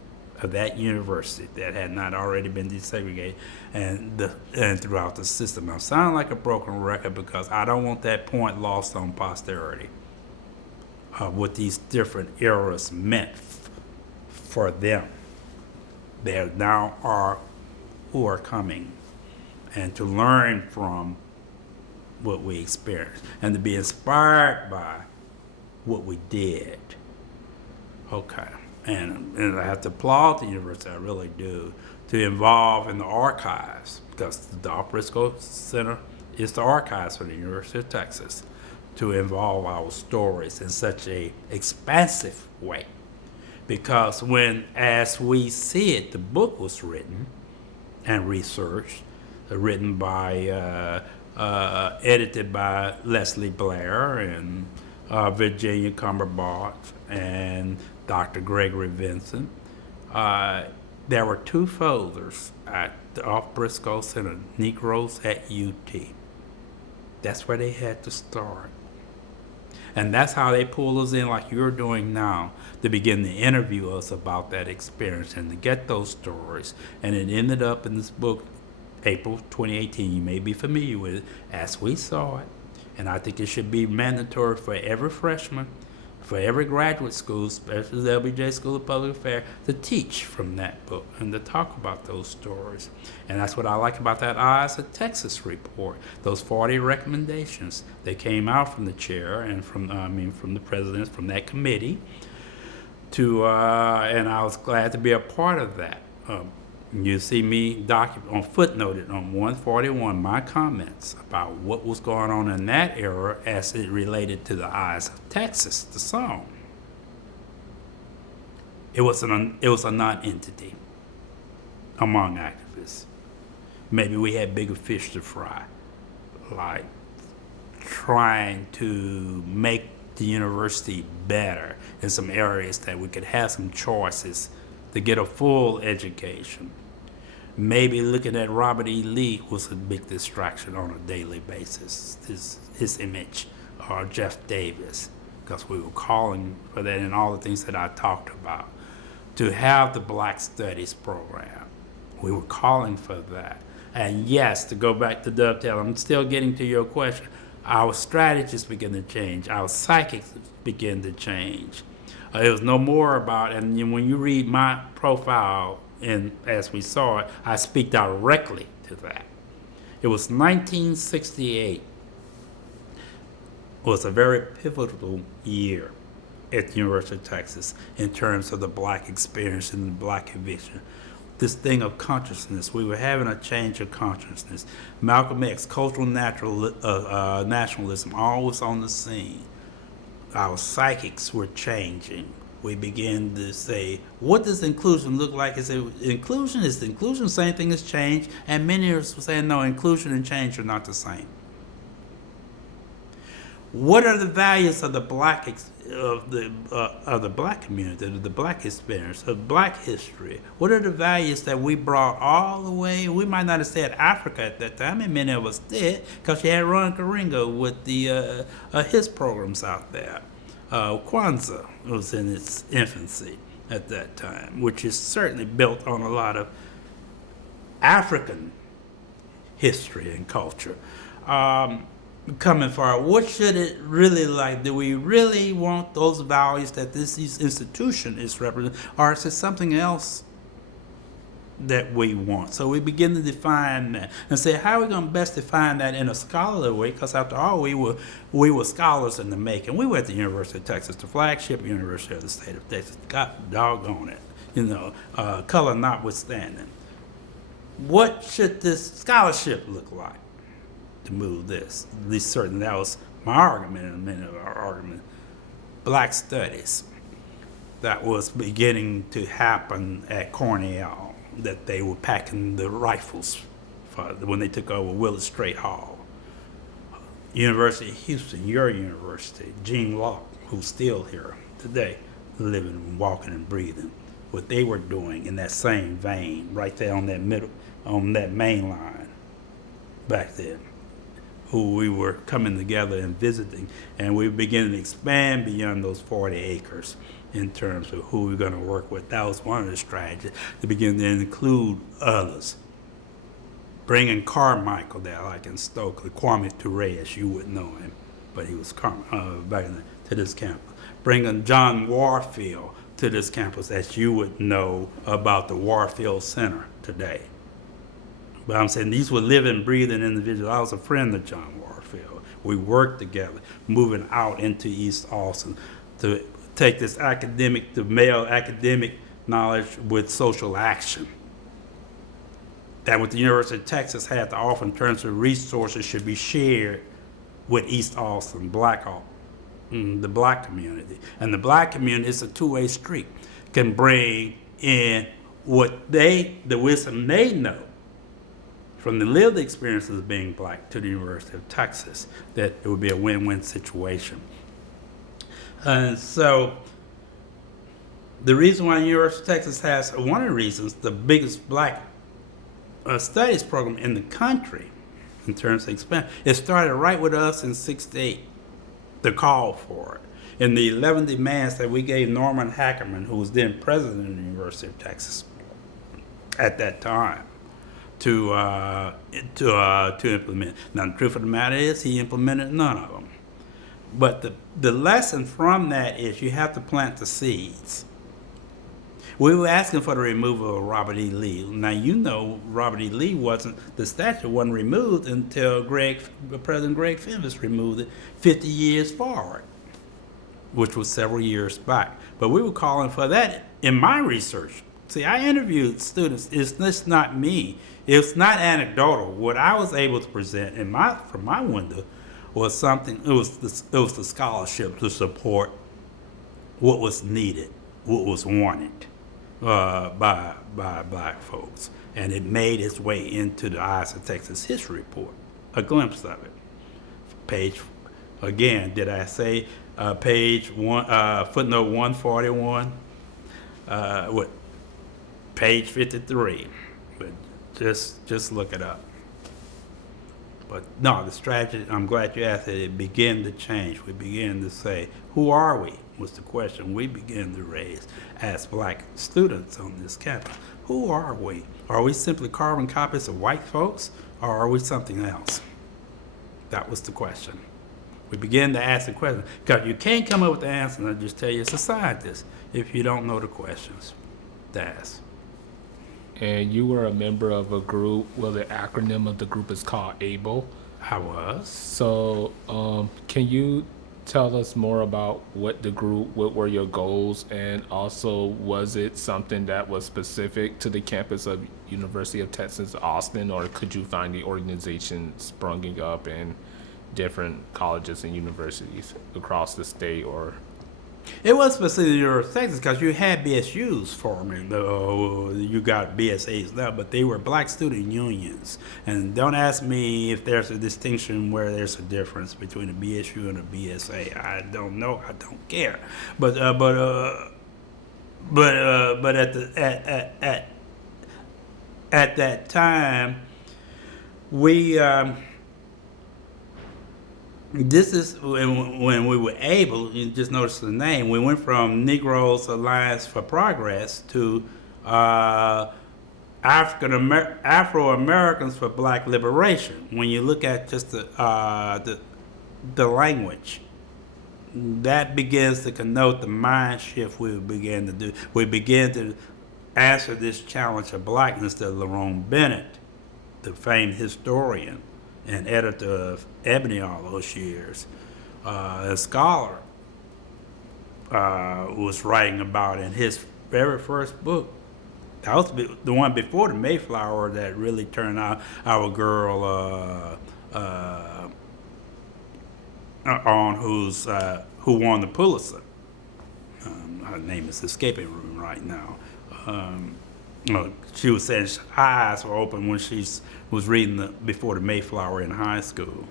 of that university that had not already been desegregated and throughout the system. I sound like a broken record because I don't want that point lost on posterity of what these different eras meant for them. There now are who are coming, and to learn from what we experienced and to be inspired by what we did. Okay. And I have to applaud the university, I really do, to involve in the archives, because the Dolph Briscoe Center is the archives for the University of Texas, to involve our stories in such a expansive way. Because when, as we see it, the book was written and researched, written by, edited by Leslie Blair and Virginia Cumberbatch and Dr. Gregory Vincent. There were 2 folders at the Dolph Briscoe Center, Negroes at UT. That's where they had to start. And that's how they pull us in, like you're doing now, to begin to interview us about that experience and to get those stories. And it ended up in this book, April 2018. You may be familiar with it, As We Saw It. And I think it should be mandatory for every freshman, for every graduate school, especially the LBJ School of Public Affairs, to teach from that book and to talk about those stories. And that's what I like about that Eyes of Texas report, those 40 recommendations that came out from the chair and from the presidents, from that committee, and I was glad to be a part of that. You see me footnoted on 141 my comments about what was going on in that era as it related to the Eyes of Texas, the song. It was a non-entity among activists. Maybe we had bigger fish to fry, like trying to make the university better in some areas that we could have some choices to get a full education. Maybe looking at Robert E. Lee was a big distraction on a daily basis, his image, or Jeff Davis, because we were calling for that and all the things that I talked about. To have the Black Studies program, we were calling for that. And yes, to go back to dovetail, I'm still getting to your question, our strategies begin to change, our psychics begin to change. It was no more about, and when you read my profile, and As We Saw It, I speak directly to that. It was 1968. It was a very pivotal year at the University of Texas in terms of the Black experience and the Black conviction. This thing of consciousness, we were having a change of consciousness. Malcolm X, cultural nationalism, all was on the scene. Our psychics were changing. We began to say, what does inclusion look like? Is inclusion the same thing as change? And many of us were saying, no, inclusion and change are not the same. What are the values of the Black Black community, of the Black experience, of Black history? What are the values that we brought all the way? We might not have said Africa at that time, and many of us did, because you had Ron Karinga with his programs out there. Kwanzaa was in its infancy at that time, which is certainly built on a lot of African history and culture. Coming forward, what should it really like? Do we really want those values that this institution is representing, or is it something else that we want? So we begin to define that and say, how are we going to best define that in a scholarly way? Because after all, we were scholars in the making. We were at the University of Texas, the flagship university of the state of Texas. God doggone it, color notwithstanding. What should this scholarship look like to move this? At least certainly that was my argument in a minute of our argument. Black studies, that was beginning to happen at Cornell, that they were packing the rifles when they took over Willis Strait Hall. University of Houston, your university, Gene Locke, who's still here today, living and walking and breathing, what they were doing in that same vein, right there on that main line back then, who we were coming together and visiting, and we were beginning to expand beyond those 40 acres in terms of who we're going to work with. That was one of the strategies, to begin to include others. Bringing Carmichael there, like in Stokely, Kwame Ture, as you would know him, but he was back to this campus. Bringing John Warfield to this campus, as you would know about the Warfield Center today, But I'm saying these were living, breathing individuals. I was a friend of John Warfield. We worked together, moving out into East Austin to take this academic, the male academic knowledge with social action. That what the University of Texas had to offer in terms of resources should be shared with East Austin, the black community. And the black community is a two-way street, can bring in the wisdom they know from the lived experiences of being black to the University of Texas, that it would be a win-win situation. And so the reason why the University of Texas has, one of the reasons, the biggest black studies program in the country in terms of expansion, it started right with us in '68, the call for it. In the 11 demands that we gave Norman Hackerman, who was then president of the University of Texas at that time, to implement. Now, the truth of the matter is, he implemented none of them. But the lesson from that is you have to plant the seeds. We were asking for the removal of Robert E. Lee. Now, you know Robert E. Lee the statue wasn't removed until President Greg Fivers removed it 50 years forward, which was several years back. But we were calling for that in my research. See, I interviewed students. It's just not me. It's not anecdotal. What I was able to present from my window was something. It was the scholarship to support what was needed, what was wanted by black folks, and it made its way into the Eyes of Texas History Report. A glimpse of it. Page again. Did I say page one? Footnote 141. What? Page 53. But just look it up. But no, the strategy, I'm glad you asked it. It began to change. We began to say, who are we? Was the question we began to raise as black students on this campus. Who are we? Are we simply carbon copies of white folks, or are we something else? That was the question. We began to ask the question, because you can't come up with the answer and I just tell you it's a scientist if you don't know the questions to ask. And you were a member of a group, well, the acronym of the group is called ABLE. I was. So can you tell us more about what were your goals, and also was it something that was specific to the campus of University of Texas Austin, or could you find the organization sprunging up in different colleges and universities across the state? Or it was specifically the University of Texas because you had BSUs forming. You got BSAs now, but they were black student unions. And don't ask me if there's a distinction where there's a difference between a BSU and a BSA. I don't know. I don't care. But at that time, we. This is when we were able, you just notice the name, we went from Negroes Alliance for Progress to Afro-Americans for Black Liberation. When you look at just the language, that begins to connote the mind shift we began to do. We began to answer this challenge of blackness that Lerone Bennett, the famed historian and editor of Ebony all those years, a scholar, was writing about in his very first book. That was the one before the Mayflower that really turned out our girl on who won the Pulitzer. Her name is escaping me right now. She was saying her eyes were open when she was reading before the Mayflower in high school,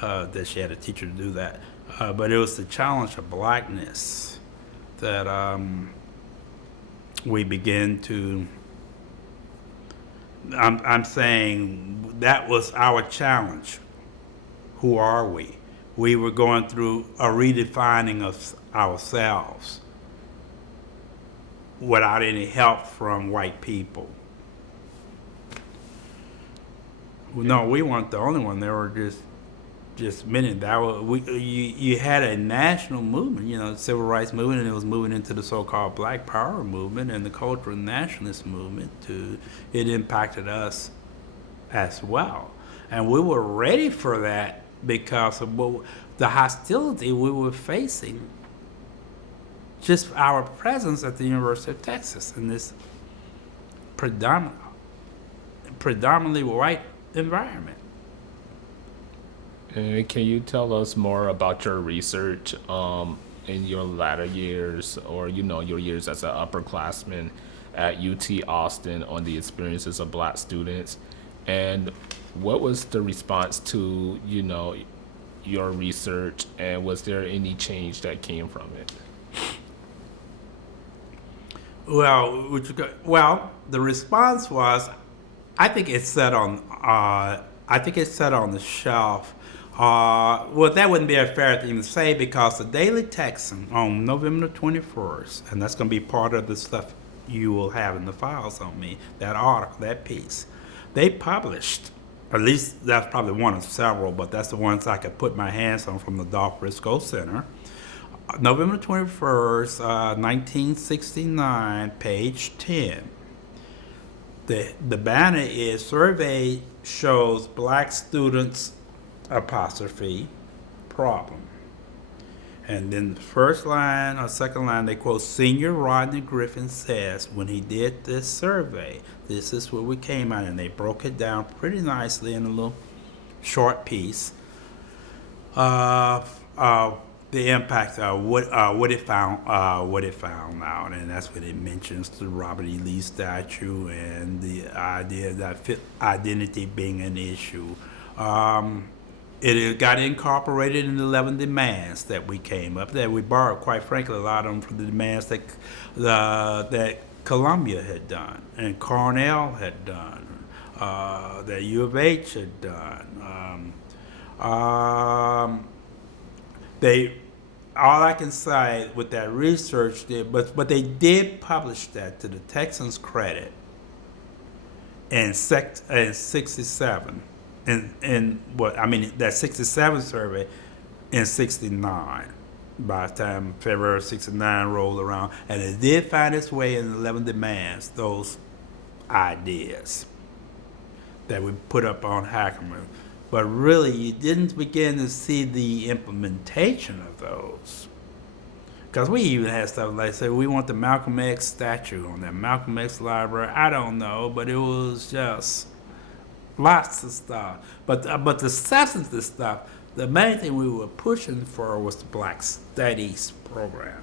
that she had a teacher to do that. But it was the challenge of blackness that we began to, I'm saying that was our challenge. Who are we? We were going through a redefining of ourselves without any help from white people. No, we weren't the only one. There were just many. You had a national movement, the civil rights movement, and it was moving into the so-called Black Power movement and the cultural nationalist movement. It impacted us as well. And we were ready for that because of the hostility we were facing, just our presence at the University of Texas in this predominantly white environment. And can you tell us more about your research in your latter years, or your years as an upperclassman at UT Austin, on the experiences of Black students, and what was the response to your research, and was there any change that came from it? Well, the response was, I think it's set on the shelf. Well, that wouldn't be a fair thing to say, because the Daily Texan on November 21st, and that's going to be part of the stuff you will have in the files on me, that article, that piece, they published, at least that's probably one of several, but that's the ones I could put my hands on from the Dolph Briscoe Center. November 21st, 1969, page 10. The banner is "Survey shows Black students apostrophe problem." And then the first line or second line, they quote Senior Rodney Griffin says, when he did this survey, this is where we came out, and they broke it down pretty nicely in a little short piece. The impact of what it found out, and that's what it mentions, the Robert E. Lee statue and the idea that identity being an issue. It got incorporated in the 11 demands that we came up, that we borrowed, quite frankly, a lot of them from the demands that Columbia had done and Cornell had done, that U of H had done. All I can say with that research, but they did publish that, to the Texans' credit, in 67. That 67 survey in 69, by the time February 69 rolled around, and it did find its way in 11 demands, those ideas that we put up on Hackerman. But really, you didn't begin to see the implementation of those. Because we even had stuff like, say, we want the Malcolm X statue on that Malcolm X library. I don't know, but it was just lots of stuff. But the substantive stuff, the main thing we were pushing for was the Black Studies program.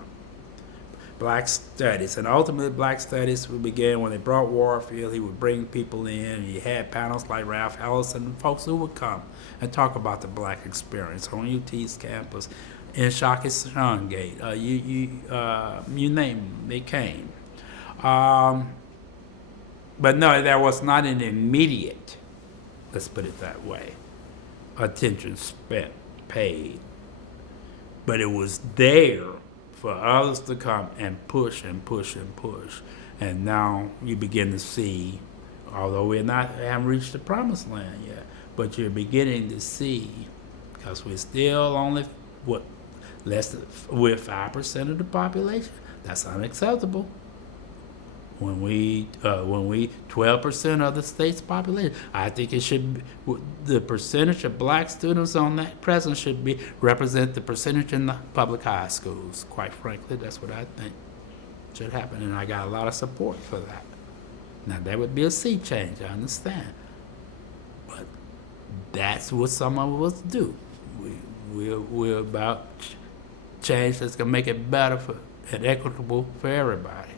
Black Studies. And ultimately, Black Studies began when they brought Warfield. He would bring people in, and he had panels like Ralph Ellison and folks who would come and talk about the Black experience on UT's campus, in Shaka Shungate. You name them, they came. But no, there was not an immediate, let's put it that way, attention paid. But it was there for others to come and push and push and push. And now you begin to see, although haven't reached the promised land yet, but you're beginning to see, because we're still only, we're 5% of the population. That's unacceptable. When we 12% of the state's population, I think it should be, the percentage of Black students on that present should represent the percentage in the public high schools. Quite frankly, that's what I think should happen, and I got a lot of support for that. Now that would be a sea change, I understand, but that's what some of us do. We're about change that's gonna make it better and equitable for everybody.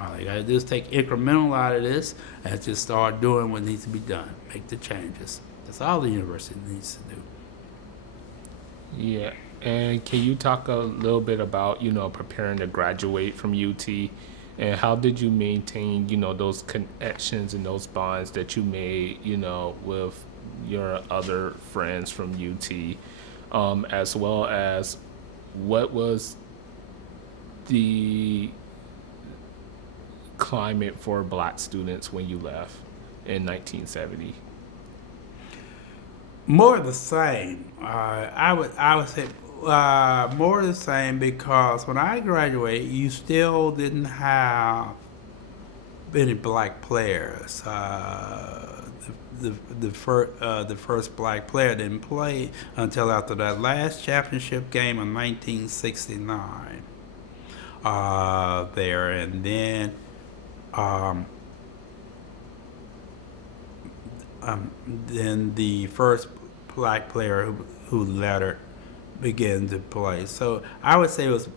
All you gotta do is take incremental out of this and just start doing what needs to be done. Make the changes. That's all the university needs to do. Yeah, and can you talk a little bit about, preparing to graduate from UT, and how did you maintain, those connections and those bonds that you made, with your other friends from UT, as well as what was the climate for Black students when you left in 1970? More of the same. I would say more of the same, because when I graduated, you still didn't have any Black players. the first black player didn't play until after that last championship game in 1969. There, and then the first black player who later began to play. So I would say it was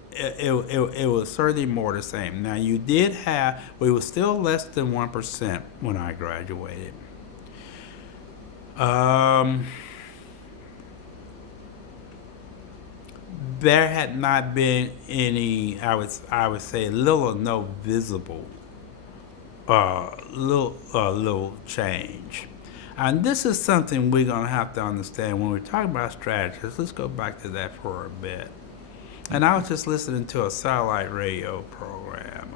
certainly more the same. Now we were still less than 1% when I graduated. There had not been any, I would say, little or no visible little change. And this is something we're going to have to understand when we're talking about strategies. Let's go back to that for a bit. And I was just listening to a satellite radio program,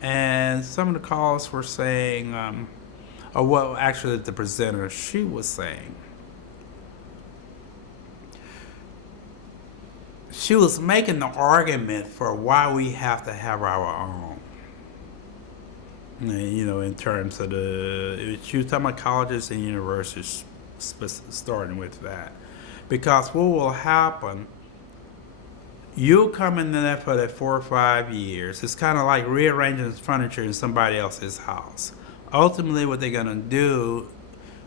and some of the callers were saying, or well, actually the presenter, she was saying, she was making the argument for why we have to have our own. You know, in terms of she was talking about colleges and universities, starting with that. Because what will happen, you'll come in there for that 4 or 5 years. It's kind of like rearranging furniture in somebody else's house. Ultimately, what they're going to do,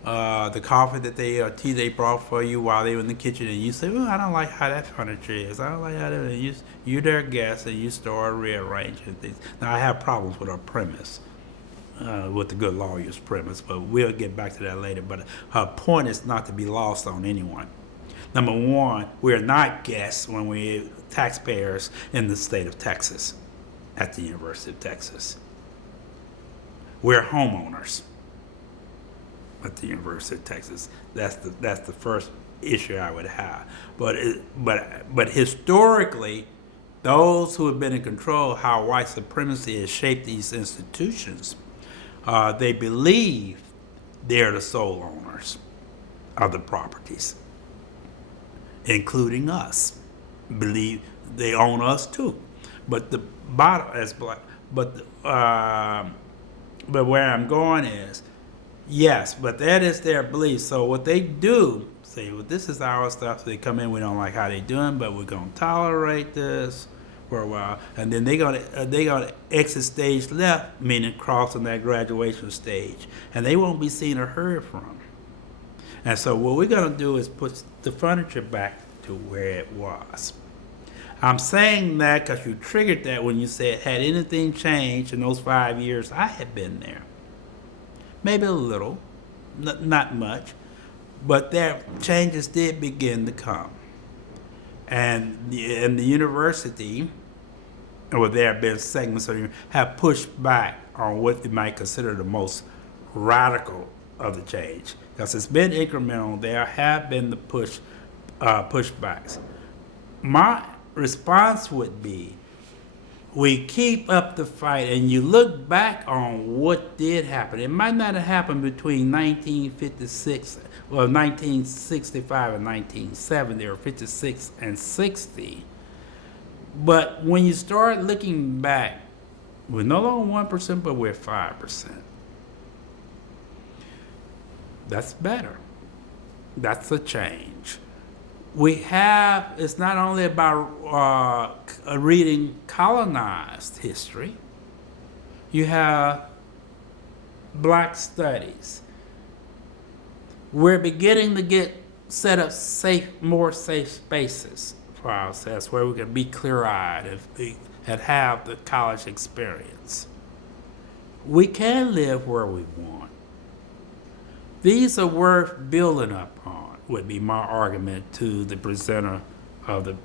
the coffee or tea they brought for you while they were in the kitchen, and you say, "Oh, I don't like how that furniture is. I don't like how that is." You're their guest, and you start rearranging things. Now, I have problems with her premise. With the good lawyer's premise, but we'll get back to that later. But her point is not to be lost on anyone. Number one, we're not guests when we're taxpayers in the state of Texas, at the University of Texas. We're homeowners at the University of Texas. That's the first issue I would have. But historically, those who have been in control of how white supremacy has shaped these institutions, they believe they're the sole owners of the properties, including us. Believe they own us too. But the bottom as black. But where I'm going is, yes, but that is their belief. So what they do, say, well, this is our stuff. They come in, we don't like how they're doing, but we're gonna tolerate this for a while, and then they gonna exit stage left, meaning crossing that graduation stage, and they won't be seen or heard from. And so what we're gonna do is put the furniture back to where it was. I'm saying that because you triggered that when you said, had anything changed in those 5 years I had been there? Maybe a little, not much, but there changes did begin to come. And the university, or there have been segments of have pushed back on what they might consider the most radical of the change. Because it's been incremental, there have been the pushbacks. My response would be, we keep up the fight, and you look back on what did happen. It might not have happened between 1965 and 1970, or 56 and 60. But when you start looking back, we're no longer 1%, but we're 5%. That's better. That's a change. It's not only about reading colonized history. You have black studies. We're beginning to set up more safe spaces for ourselves where we can be clear-eyed and have the college experience. We can live where we want. These are worth building upon, would be my argument to the presenter of the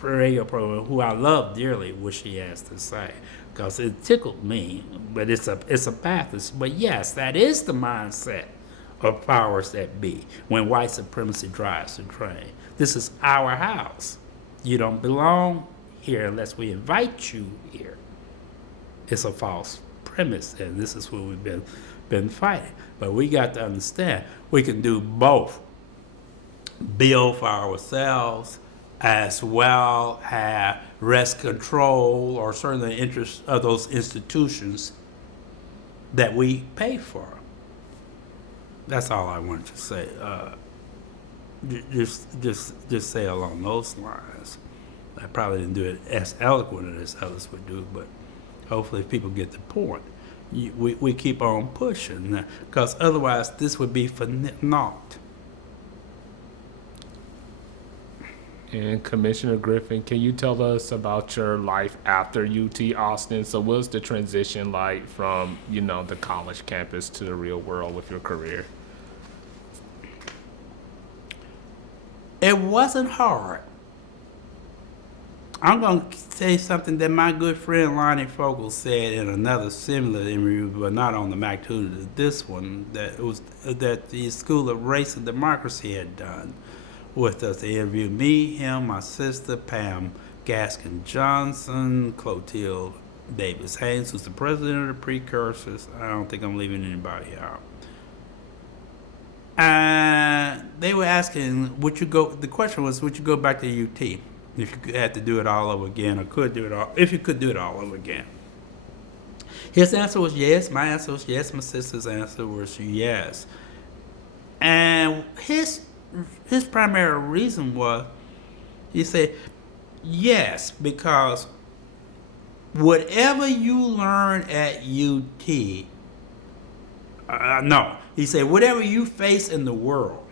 radio program, who I love dearly, what she has to say, because it tickled me. But it's a path. But yes, that is the mindset of powers that be when white supremacy drives the train. This is our house. You don't belong here unless we invite you here. It's a false premise, and this is what we've been fighting. But we got to understand we can do both. Build for ourselves, as well have wrest control or certainly interest of those institutions that we pay for. That's all I wanted to say. Just say along those lines. I probably didn't do it as eloquent as others would do, but hopefully people get the point. We keep on pushing, because otherwise this would be for naught. And Commissioner Griffin, can you tell us about your life after UT Austin? So what's the transition like from, the college campus to the real world with your career? It wasn't hard. I'm going to say something that my good friend Lonnie Fogle said in another similar interview, but not on the magnitude of this one, that the School of Race and Democracy had done with us. They interviewed me, him, my sister, Pam Gaskin Johnson, Clotilde Davis Haynes, who's the president of the Precursors. I don't think I'm leaving anybody out. And they were asking, the question was, would you go back to UT if you had to do it all over again, or if you could do it all over again? His answer was yes. My answer was yes. My sister's answer was yes. And his primary reason was, he said, yes, because whatever you learn at UT, no, he said, whatever you face in the world,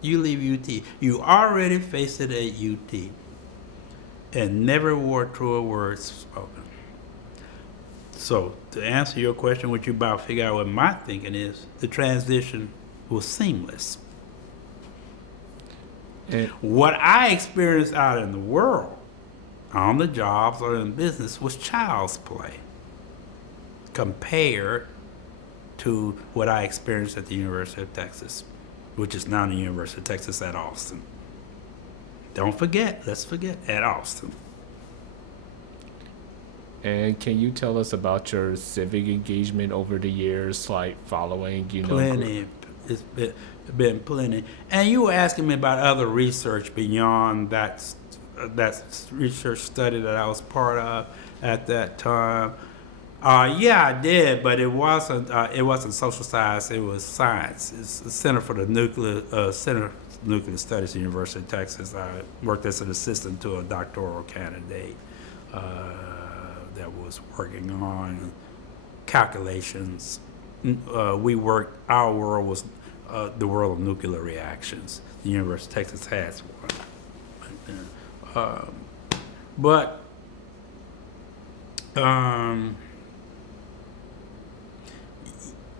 you leave UT, you already face it at UT. And never wore truer words spoken. So, to answer your question, what you about to figure out what my thinking is, the transition was seamless. And what I experienced out in the world, on the jobs or in business, was child's play compared to what I experienced at the University of Texas, which is now the University of Texas at Austin. Let's forget, at Austin. And can you tell us about your civic engagement over the years, like following, Plenty. It's been plenty. And you were asking me about other research beyond that research study that I was part of at that time. Yeah, I did, but it wasn't social science. It was science. It's the Center for the Nuclear Studies, University of Texas. I worked as an assistant to a doctoral candidate that was working on calculations. Our world was the world of nuclear reactions. The University of Texas has one.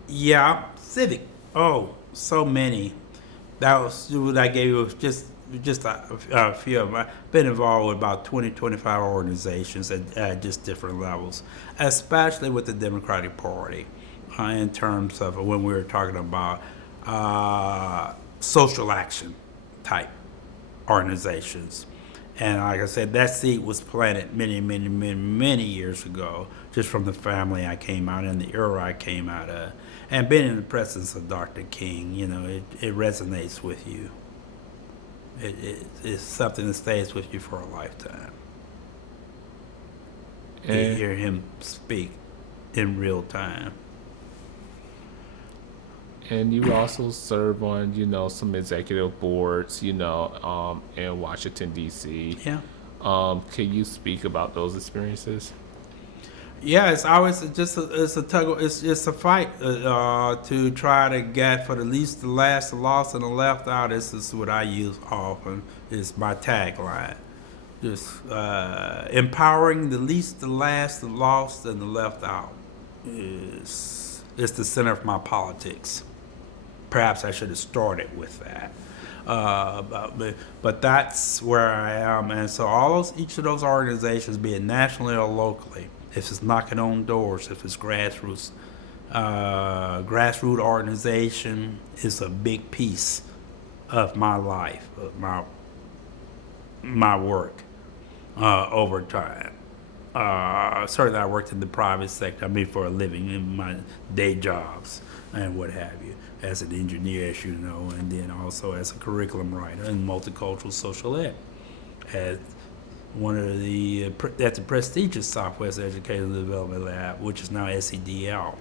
Yeah, civic. Oh, so many. That was what I gave you. Just a few of them. I've been involved with about 20, 25 organizations at just different levels, especially with the Democratic Party, in terms of when we were talking about social action type organizations. And like I said, that seed was planted many, many, many, many years ago, just from the family I came out in, the era I came out of. And being in the presence of Dr. King, it resonates with you. It's something that stays with you for a lifetime. You hear him speak in real time. And you also serve on, some executive boards, in Washington, D.C. Yeah. Can you speak about those experiences? Yeah, it's always just a fight to try to get for the least, the last, the lost, and the left out. This is what I use often. Is my tagline. Just empowering the least, the last, the lost, and the left out is the center of my politics. Perhaps I should have started with that. But that's where I am. And so each of those organizations, be it nationally or locally, if it's knocking on doors, if it's grassroots organization, is a big piece of my life, of my work over time. Certainly I worked in the private sector, for a living, in my day jobs and what have you, as an engineer, as you know, and then also as a curriculum writer in multicultural social ed, at the prestigious Southwest Educational Development Lab, which is now SEDL,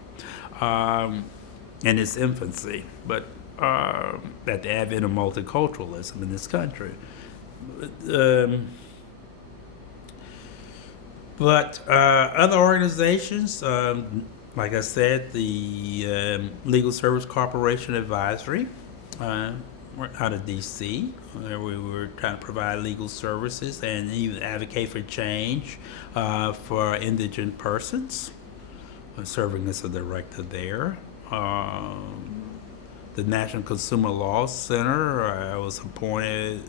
in its infancy. But at the advent of multiculturalism in this country. But other organizations, like I said, the Legal Service Corporation Advisory, we're out of D.C., where we were trying to provide legal services and even advocate for change for indigent persons, serving as a director there. The National Consumer Law Center, I was appointed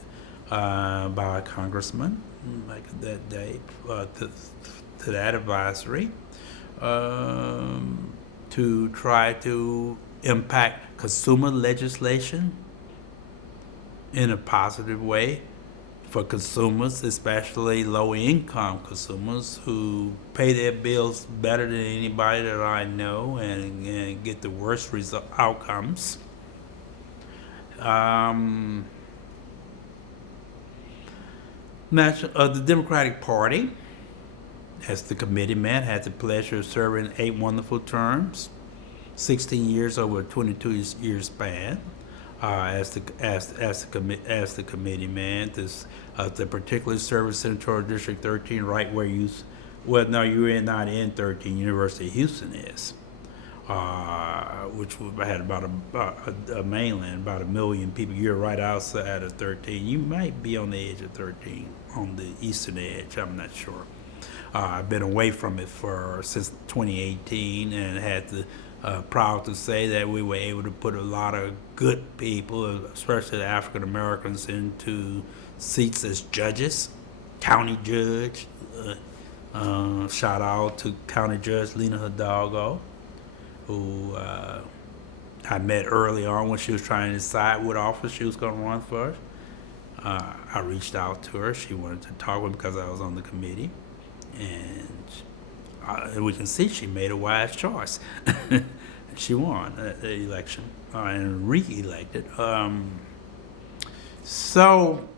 by a congressman back in that day to that advisory to try to impact consumer legislation in a positive way for consumers, especially low-income consumers who pay their bills better than anybody that I know and get the worst outcomes. The Democratic Party, as the committee man, had the pleasure of serving 8 wonderful terms, 16 years over a 22-year span. As the committee man, the particular service Senatorial District 13, right where you're not in 13. University of Houston is, which had about a mainland, about 1 million people. You're right outside of 13. You might be on the edge of 13, on the eastern edge. I'm not sure. I've been away from it since 2018, and had to. Proud to say that we were able to put a lot of good people, especially the African Americans, into seats as judges, county judge. Shout out to County Judge Lena Hidalgo, who I met early on when she was trying to decide what office she was going to run for. I reached out to her. She wanted to talk with me because I was on the committee, and we can see she made a wise choice. She won the election and re-elected. So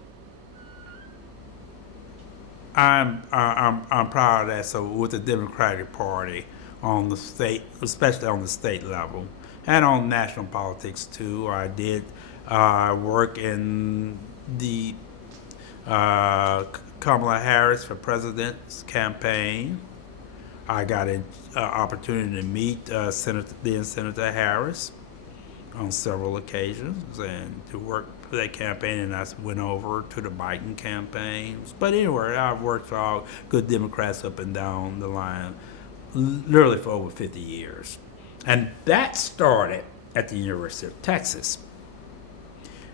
I'm proud of that. So with the Democratic Party on the state, especially on the state level, and on national politics too, I did work in the Kamala Harris for president's campaign. I got an opportunity to meet Senator Harris on several occasions and to work for that campaign, and I went over to the Biden campaigns. But anyway, I've worked for all good Democrats up and down the line, literally for over 50 years. And that started at the University of Texas.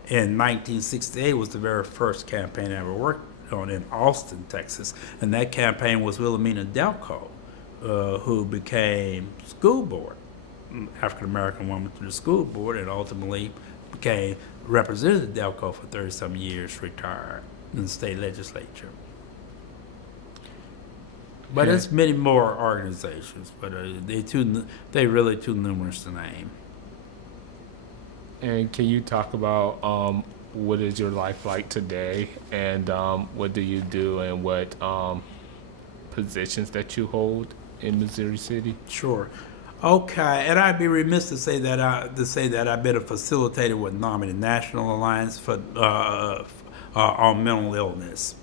In 1968 was the very first campaign I ever worked on in Austin, Texas, and that campaign was Wilhelmina Delco, who became school board, African-American woman to the school board, and ultimately became representative Delco for 30-some years, retired in the state legislature. But there's many more organizations, but they're really too numerous to name. And can you talk about what is your life like today, and what do you do, and what positions that you hold in Missouri City? Sure. Okay, and I'd be remiss to say that I've been a facilitator with NAMI, the National Alliance for on Mental Illness.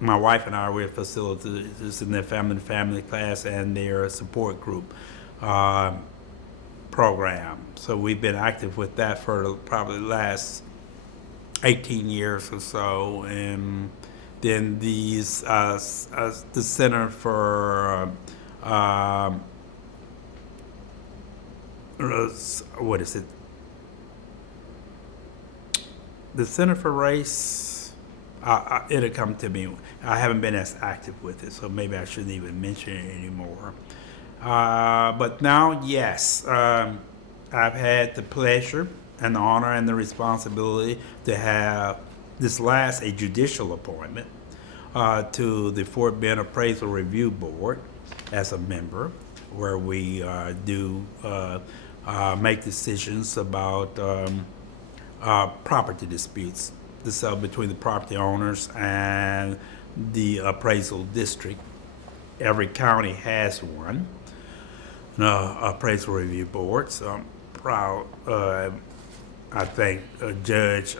My wife and I were facilitators in their family class and their support group program. So we've been active with that for probably the last 18 years or so, and then the Center for what is it? The Center for Race. It'll come to me. I haven't been as active with it, so maybe I shouldn't even mention it anymore. But now, yes, I've had the pleasure and the honor and the responsibility to have a judicial appointment to the Fort Bend Appraisal Review Board as a member, where we do make decisions about property disputes, the sale between the property owners and the appraisal district. Every county has one. appraisal review board. So I'm proud. I thank Judge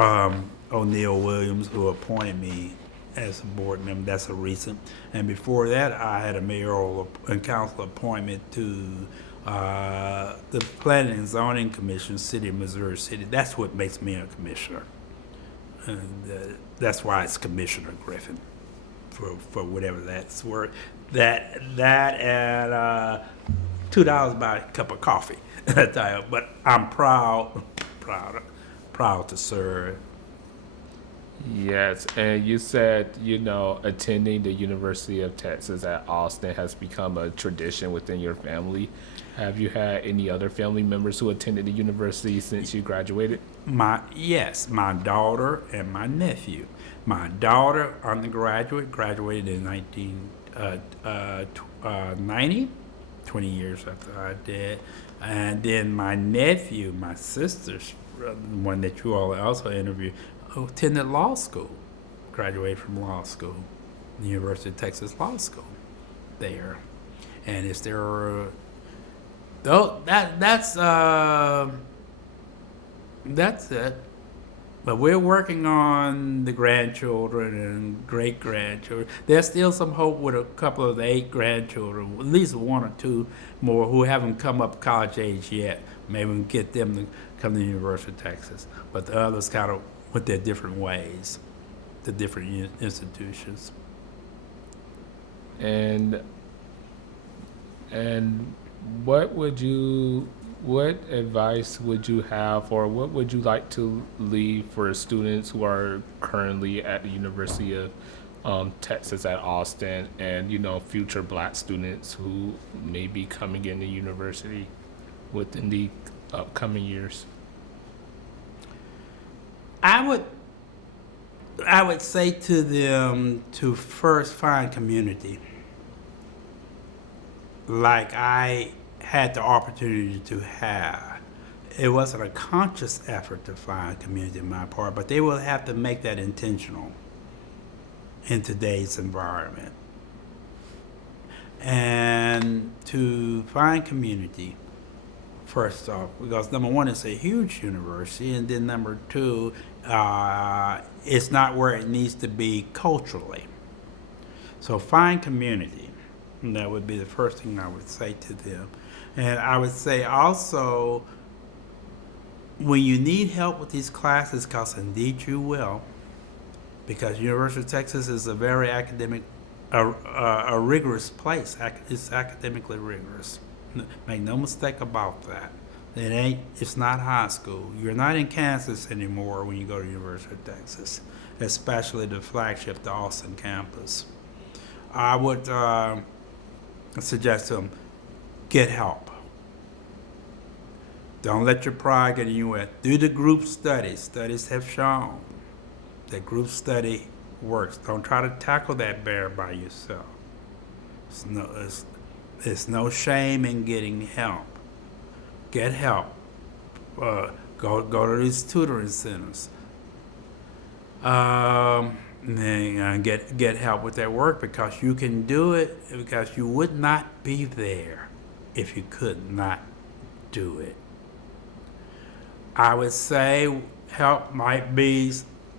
O'Neill Williams, who appointed me as a board member. That's a recent. And before that, I had a mayoral and council appointment to the Planning and Zoning Commission, City of Missouri City. That's what makes me a commissioner. And that's why it's Commissioner Griffin, for whatever that's worth. That and $2 buy a cup of coffee. But I'm proud to serve. Yes, and you said, attending the University of Texas at Austin has become a tradition within your family. Have you had any other family members who attended the university since you graduated? Yes, my daughter and my nephew. My daughter, undergraduate, graduated in 1990, 20 years after I did. And then my nephew, my sister's brother, the one that you all also interviewed, who attended law school, graduated from law school, the University of Texas Law School there. And is there, that's it. But we're working on the grandchildren and great-grandchildren. There's still some hope with a couple of the 8 grandchildren, at least 1 or 2 more who haven't come up college age yet. Maybe we can get them to come to the University of Texas. But the others kind of went their different ways, the different institutions. And what advice would you have, or what would you like to leave for students who are currently at the University of Texas at Austin, and future Black students who may be coming into university within the upcoming years? I would say to them to first find community, like I had the opportunity to have. It wasn't a conscious effort to find community on my part, but they will have to make that intentional in today's environment. And to find community, first off, because number one, it's a huge university, and then number two, it's not where it needs to be culturally. So find community. And that would be the first thing I would say to them. And I would say also, when you need help with these classes, because indeed you will, because University of Texas is a very academic, a rigorous place. It's academically rigorous. Make no mistake about that. It's not high school. You're not in Kansas anymore when you go to University of Texas, especially the flagship, the Austin campus. I would suggest to them, get help. Don't let your pride get in your way. Do the group studies. Studies have shown that group study works. Don't try to tackle that bear by yourself. There's no shame in getting help. Get help. Go to these tutoring centers. And get help with their work, because you can do it, because you would not be there if you could not do it. I would say help might be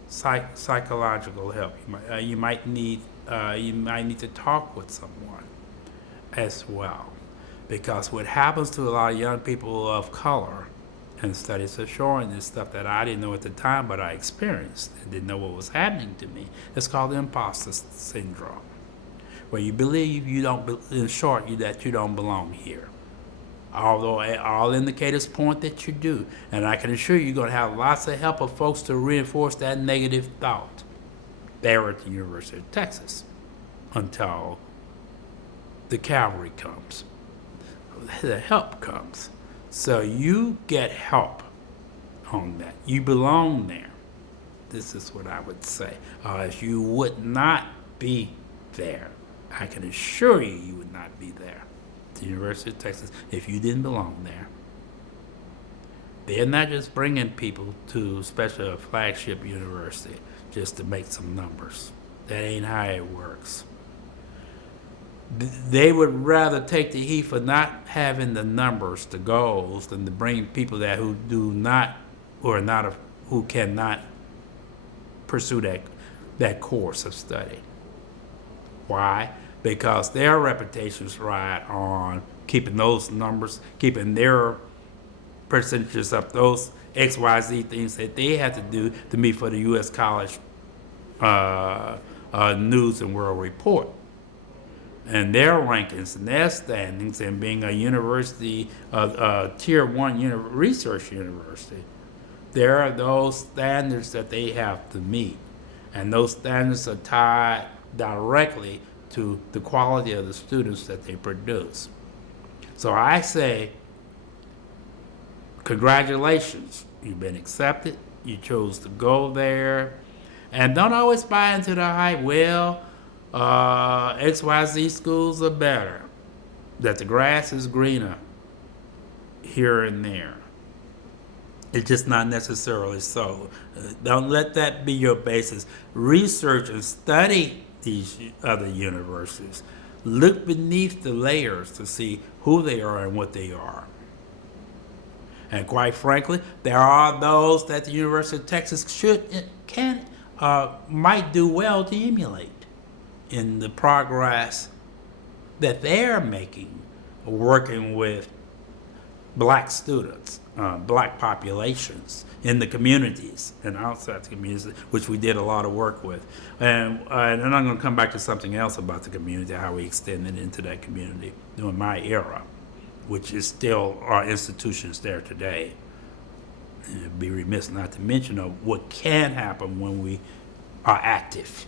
psychological help. You might need to talk with someone as well, because what happens to a lot of young people of color, and studies are showing this stuff that I didn't know at the time, but I experienced and didn't know what was happening to me. It's called the imposter syndrome, where you believe that you don't belong here. Although all indicators point that you do. And I can assure you, you're going to have lots of help of folks to reinforce that negative thought there at the University of Texas until the cavalry comes, the help comes. So you get help on that. You belong there. This is what I would say. If you would not be there, I can assure you would not be there at the University of Texas if you didn't belong there. They're not just bringing people to, especially a flagship university, just to make some numbers. That ain't how it works. they would rather take the heat for not having the numbers, the goals, than to bring people that who do not, or not, who cannot pursue that course of study. Why? Because their reputations ride on keeping those numbers, keeping their percentages up, those XYZ things that they have to do to meet for the U.S. College News and World Report. And their rankings and their standings, and being a university, tier 1 research university, there are those standards that they have to meet. And those standards are tied directly to the quality of the students that they produce. So I say, congratulations, you've been accepted, you chose to go there, and don't always buy into the hype, well, XYZ schools are better, that the grass is greener here and there. It's just not necessarily so. Don't let that be your basis. Research and study these other universities. Look beneath the layers to see who they are and what they are. And quite frankly, there are those that the University of Texas might do well to emulate in the progress that they're making, working with black students, black populations in the communities and outside the communities, which we did a lot of work with. And I'm going to come back to something else about the community, how we extended into that community during my era, which is still our institutions there today. And it'd be remiss not to mention of what can happen when we are active.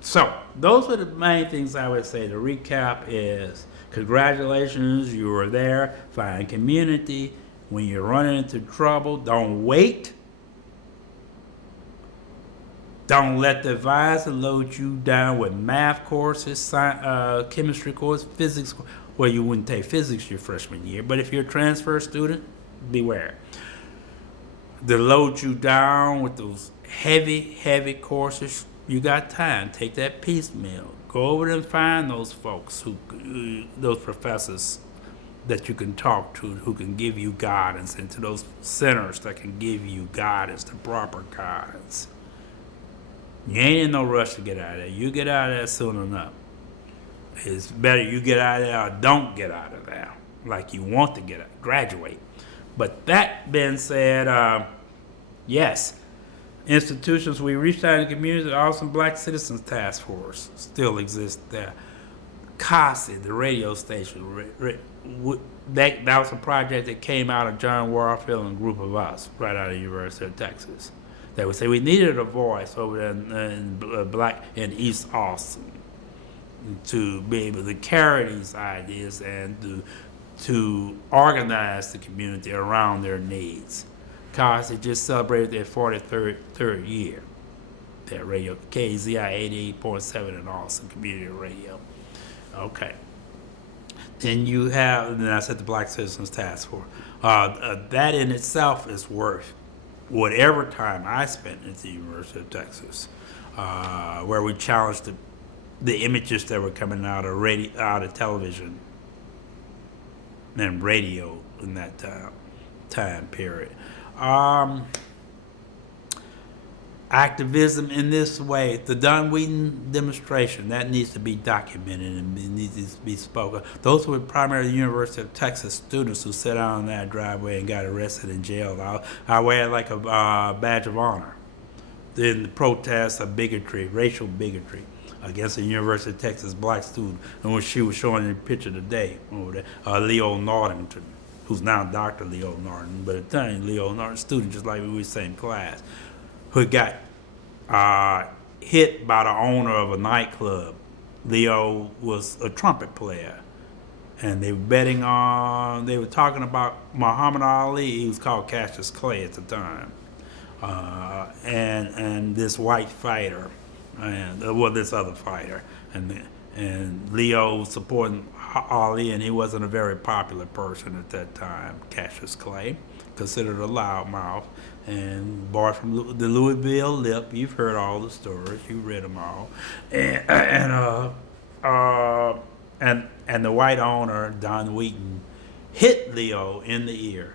So those are the main things I would say. The recap is, congratulations, you were there, find community. When you're running into trouble, don't wait. Don't let the advisor load you down with math courses, chemistry course, physics. Well, you wouldn't take physics your freshman year, but if you're a transfer student, beware. They load you down with those heavy courses. You got time. Take that piecemeal. Go over there and find those folks, those professors that you can talk to, who can give you guidance, and to those centers that can give you guidance, the proper guidance. You ain't in no rush to get out of there. You get out of there soon enough. It's better you get out of there or don't get out of there, like you want to graduate. But that being said, yes, institutions, we reached out in the community. The Awesome Black Citizens Task Force still exists there. CASI, the radio station, that was a project that came out of John Warfield and a group of us right out of the University of Texas. They would say we needed a voice over there in East Austin to be able to carry these ideas and to organize the community around their needs. CASI just celebrated their 43rd year. That radio, KZI 88.7 in Austin Community Radio. Okay. Then you have, then I said the Black Citizens Task Force. That in itself is worth whatever time I spent at the University of Texas, where we challenged the images that were coming out of television and radio in that time period. Activism in this way, the Dunweden demonstration, that needs to be documented and it needs to be spoken. Those were primarily University of Texas students who sat out on that driveway and got arrested and jailed. I wear it like a badge of honor in the protests of bigotry, racial bigotry against a University of Texas black student. And when she was showing the picture today over there, Leo Northington, who's now Dr. Leo Norton, but at the time Leo Norton, student just like we were in the same class, who got hit by the owner of a nightclub. Leo was a trumpet player, and they were talking about Muhammad Ali. He was called Cassius Clay at the time, and this white fighter, and this other fighter, and Leo was supporting Ali, and he wasn't a very popular person at that time. Cassius Clay, considered a loudmouth, and boy from the Louisville Lip. You've heard all the stories, you read them all, and And the white owner, Don Wheaton, hit Leo in the ear.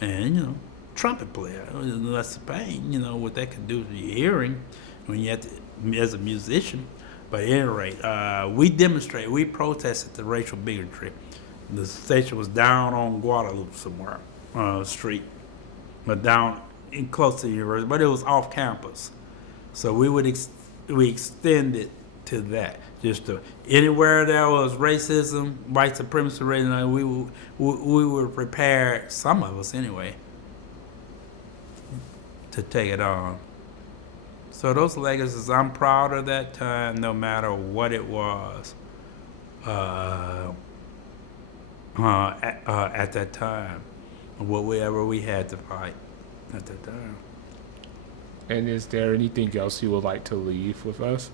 And, trumpet player, that's the pain, what that could do to your hearing when you have to, as a musician. But at any rate, we protested the racial bigotry. The station was down on Guadalupe somewhere, street, but down in close to the university, but it was off campus. So we extended to that. Just to anywhere there was racism, white supremacy, racism, we were prepared, some of us anyway, to take it on. So those legacies, I'm proud of that time, no matter what it was at that time, whatever we had to fight at that time. And is there anything else you would like to leave with us?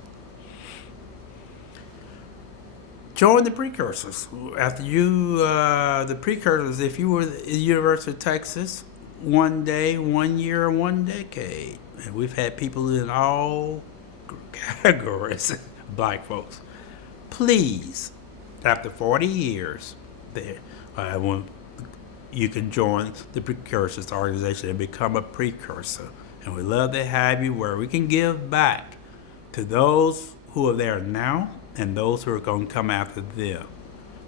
Join the Precursors. After the Precursors, if you were at the University of Texas, one day, 1 year, 1 decade. And we've had people in all categories, black folks. Please, after 40 years, when you can join the Precursors organization and become a precursor. And we'd love to have you where we can give back to those who are there now and those who are going to come after them,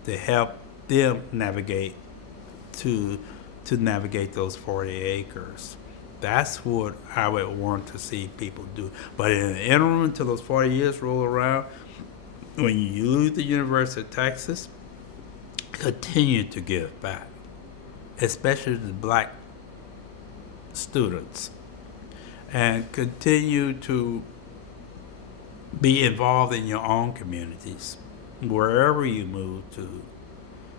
to help them navigate to navigate those 40 acres. That's what I would want to see people do. But in the interim, until those 40 years roll around, when you leave the University of Texas, continue to give back, especially the black students, and continue to be involved in your own communities, wherever you move to,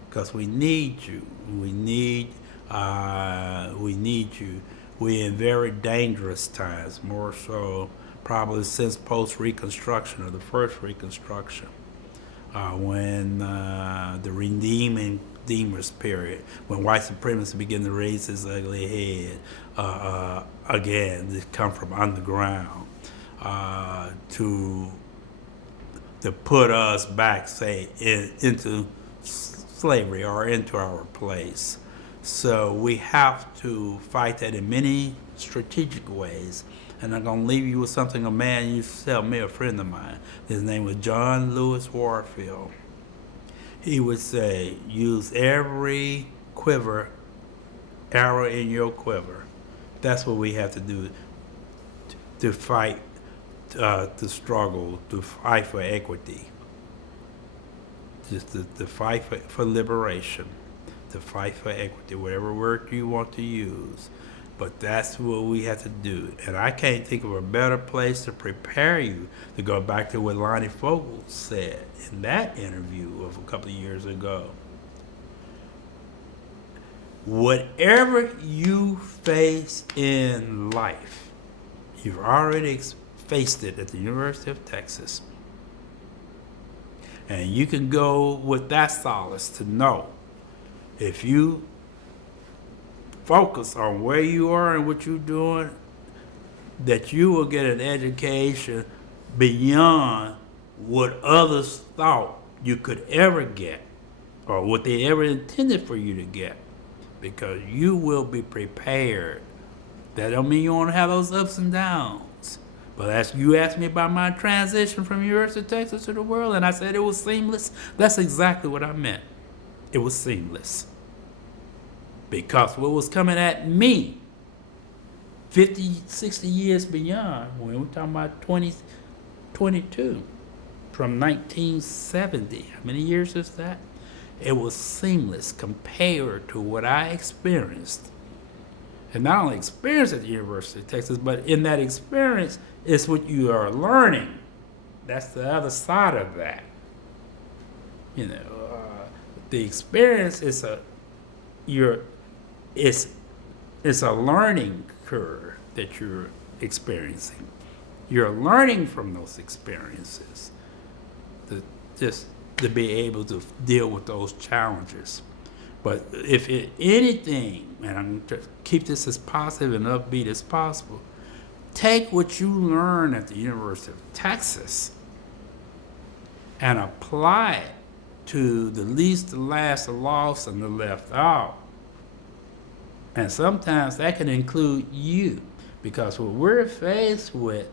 because we need you. We need you. We're in very dangerous times, more so probably since post-Reconstruction or the first Reconstruction, when the Redeemers period, when white supremacy began to raise its ugly head again, to come from underground to put us back, say, into slavery or into our place. So we have to fight that in many strategic ways. And I'm going to leave you with something a man used to tell me, a friend of mine. His name was John Lewis Warfield. He would say, use every arrow in your quiver. That's what we have to do to fight, to struggle, to fight for equity, just to fight for liberation, to fight for equity, whatever word you want to use. But that's what we have to do. And I can't think of a better place to prepare you to go back to what Lonnie Fogel said in that interview of a couple of years ago. Whatever you face in life, you've already faced it at the University of Texas. And you can go with that solace to know if you focus on where you are and what you're doing, that you will get an education beyond what others thought you could ever get or what they ever intended for you to get, because you will be prepared. That don't mean you won't have those ups and downs. But as you asked me about my transition from University of Texas to the world, and I said it was seamless, that's exactly what I meant. It was seamless. Because what was coming at me 50, 60 years beyond, when we're talking about 2022, from 1970, how many years is that? It was seamless compared to what I experienced. And not only experienced at the University of Texas, but in that experience is what you are learning. That's the other side of that. The experience is it's a learning curve that you're experiencing. You're learning from those experiences to be able to deal with those challenges. But if anything, and I'm going to keep this as positive and upbeat as possible, take what you learn at the University of Texas and apply it to the least, the last, the lost, and the left out. And sometimes that can include you, because what we're faced with,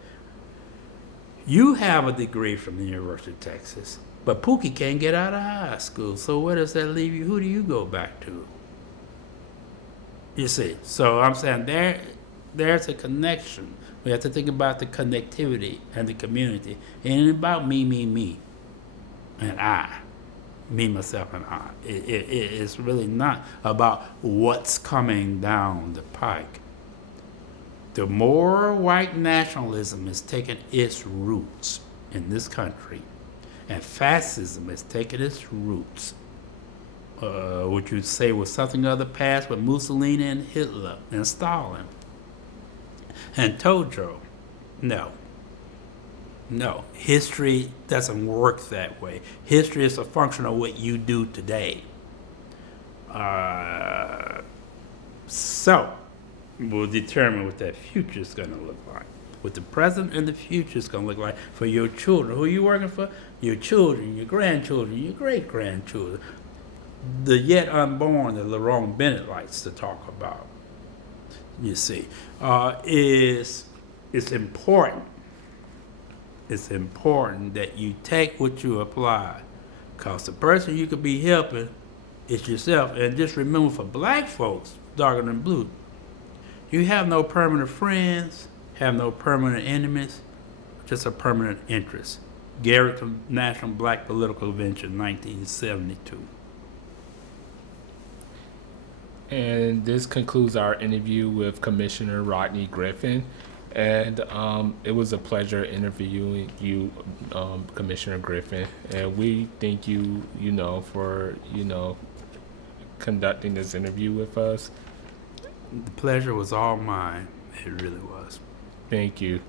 you have a degree from the University of Texas, but Pookie can't get out of high school. So where does that leave you? Who do you go back to? You see, so I'm saying there's a connection. We have to think about the connectivity and the community. It ain't about me, and I. Me, myself, and I. It's really not about what's coming down the pike. The more white nationalism is taking its roots in this country, and fascism is taking its roots, what you'd say was something of the past with Mussolini and Hitler and Stalin and Tojo. No, history doesn't work that way. History is a function of what you do today. So, we'll determine what that future is going to look like. What the present and the future is going to look like for your children. Who are you working for? Your children, your grandchildren, your great-grandchildren. The yet unborn that Lerone Bennett likes to talk about, you see, is important. It's important that you take what you apply, because the person you could be helping is yourself. And just remember, for black folks, darker than blue, you have no permanent friends, have no permanent enemies, just a permanent interest. Garrett National Black Political Convention, 1972. And this concludes our interview with Commissioner Rodney Griffin. And it was a pleasure interviewing you, Commissioner Griffin. And we thank you, for, conducting this interview with us. The pleasure was all mine. It really was. Thank you.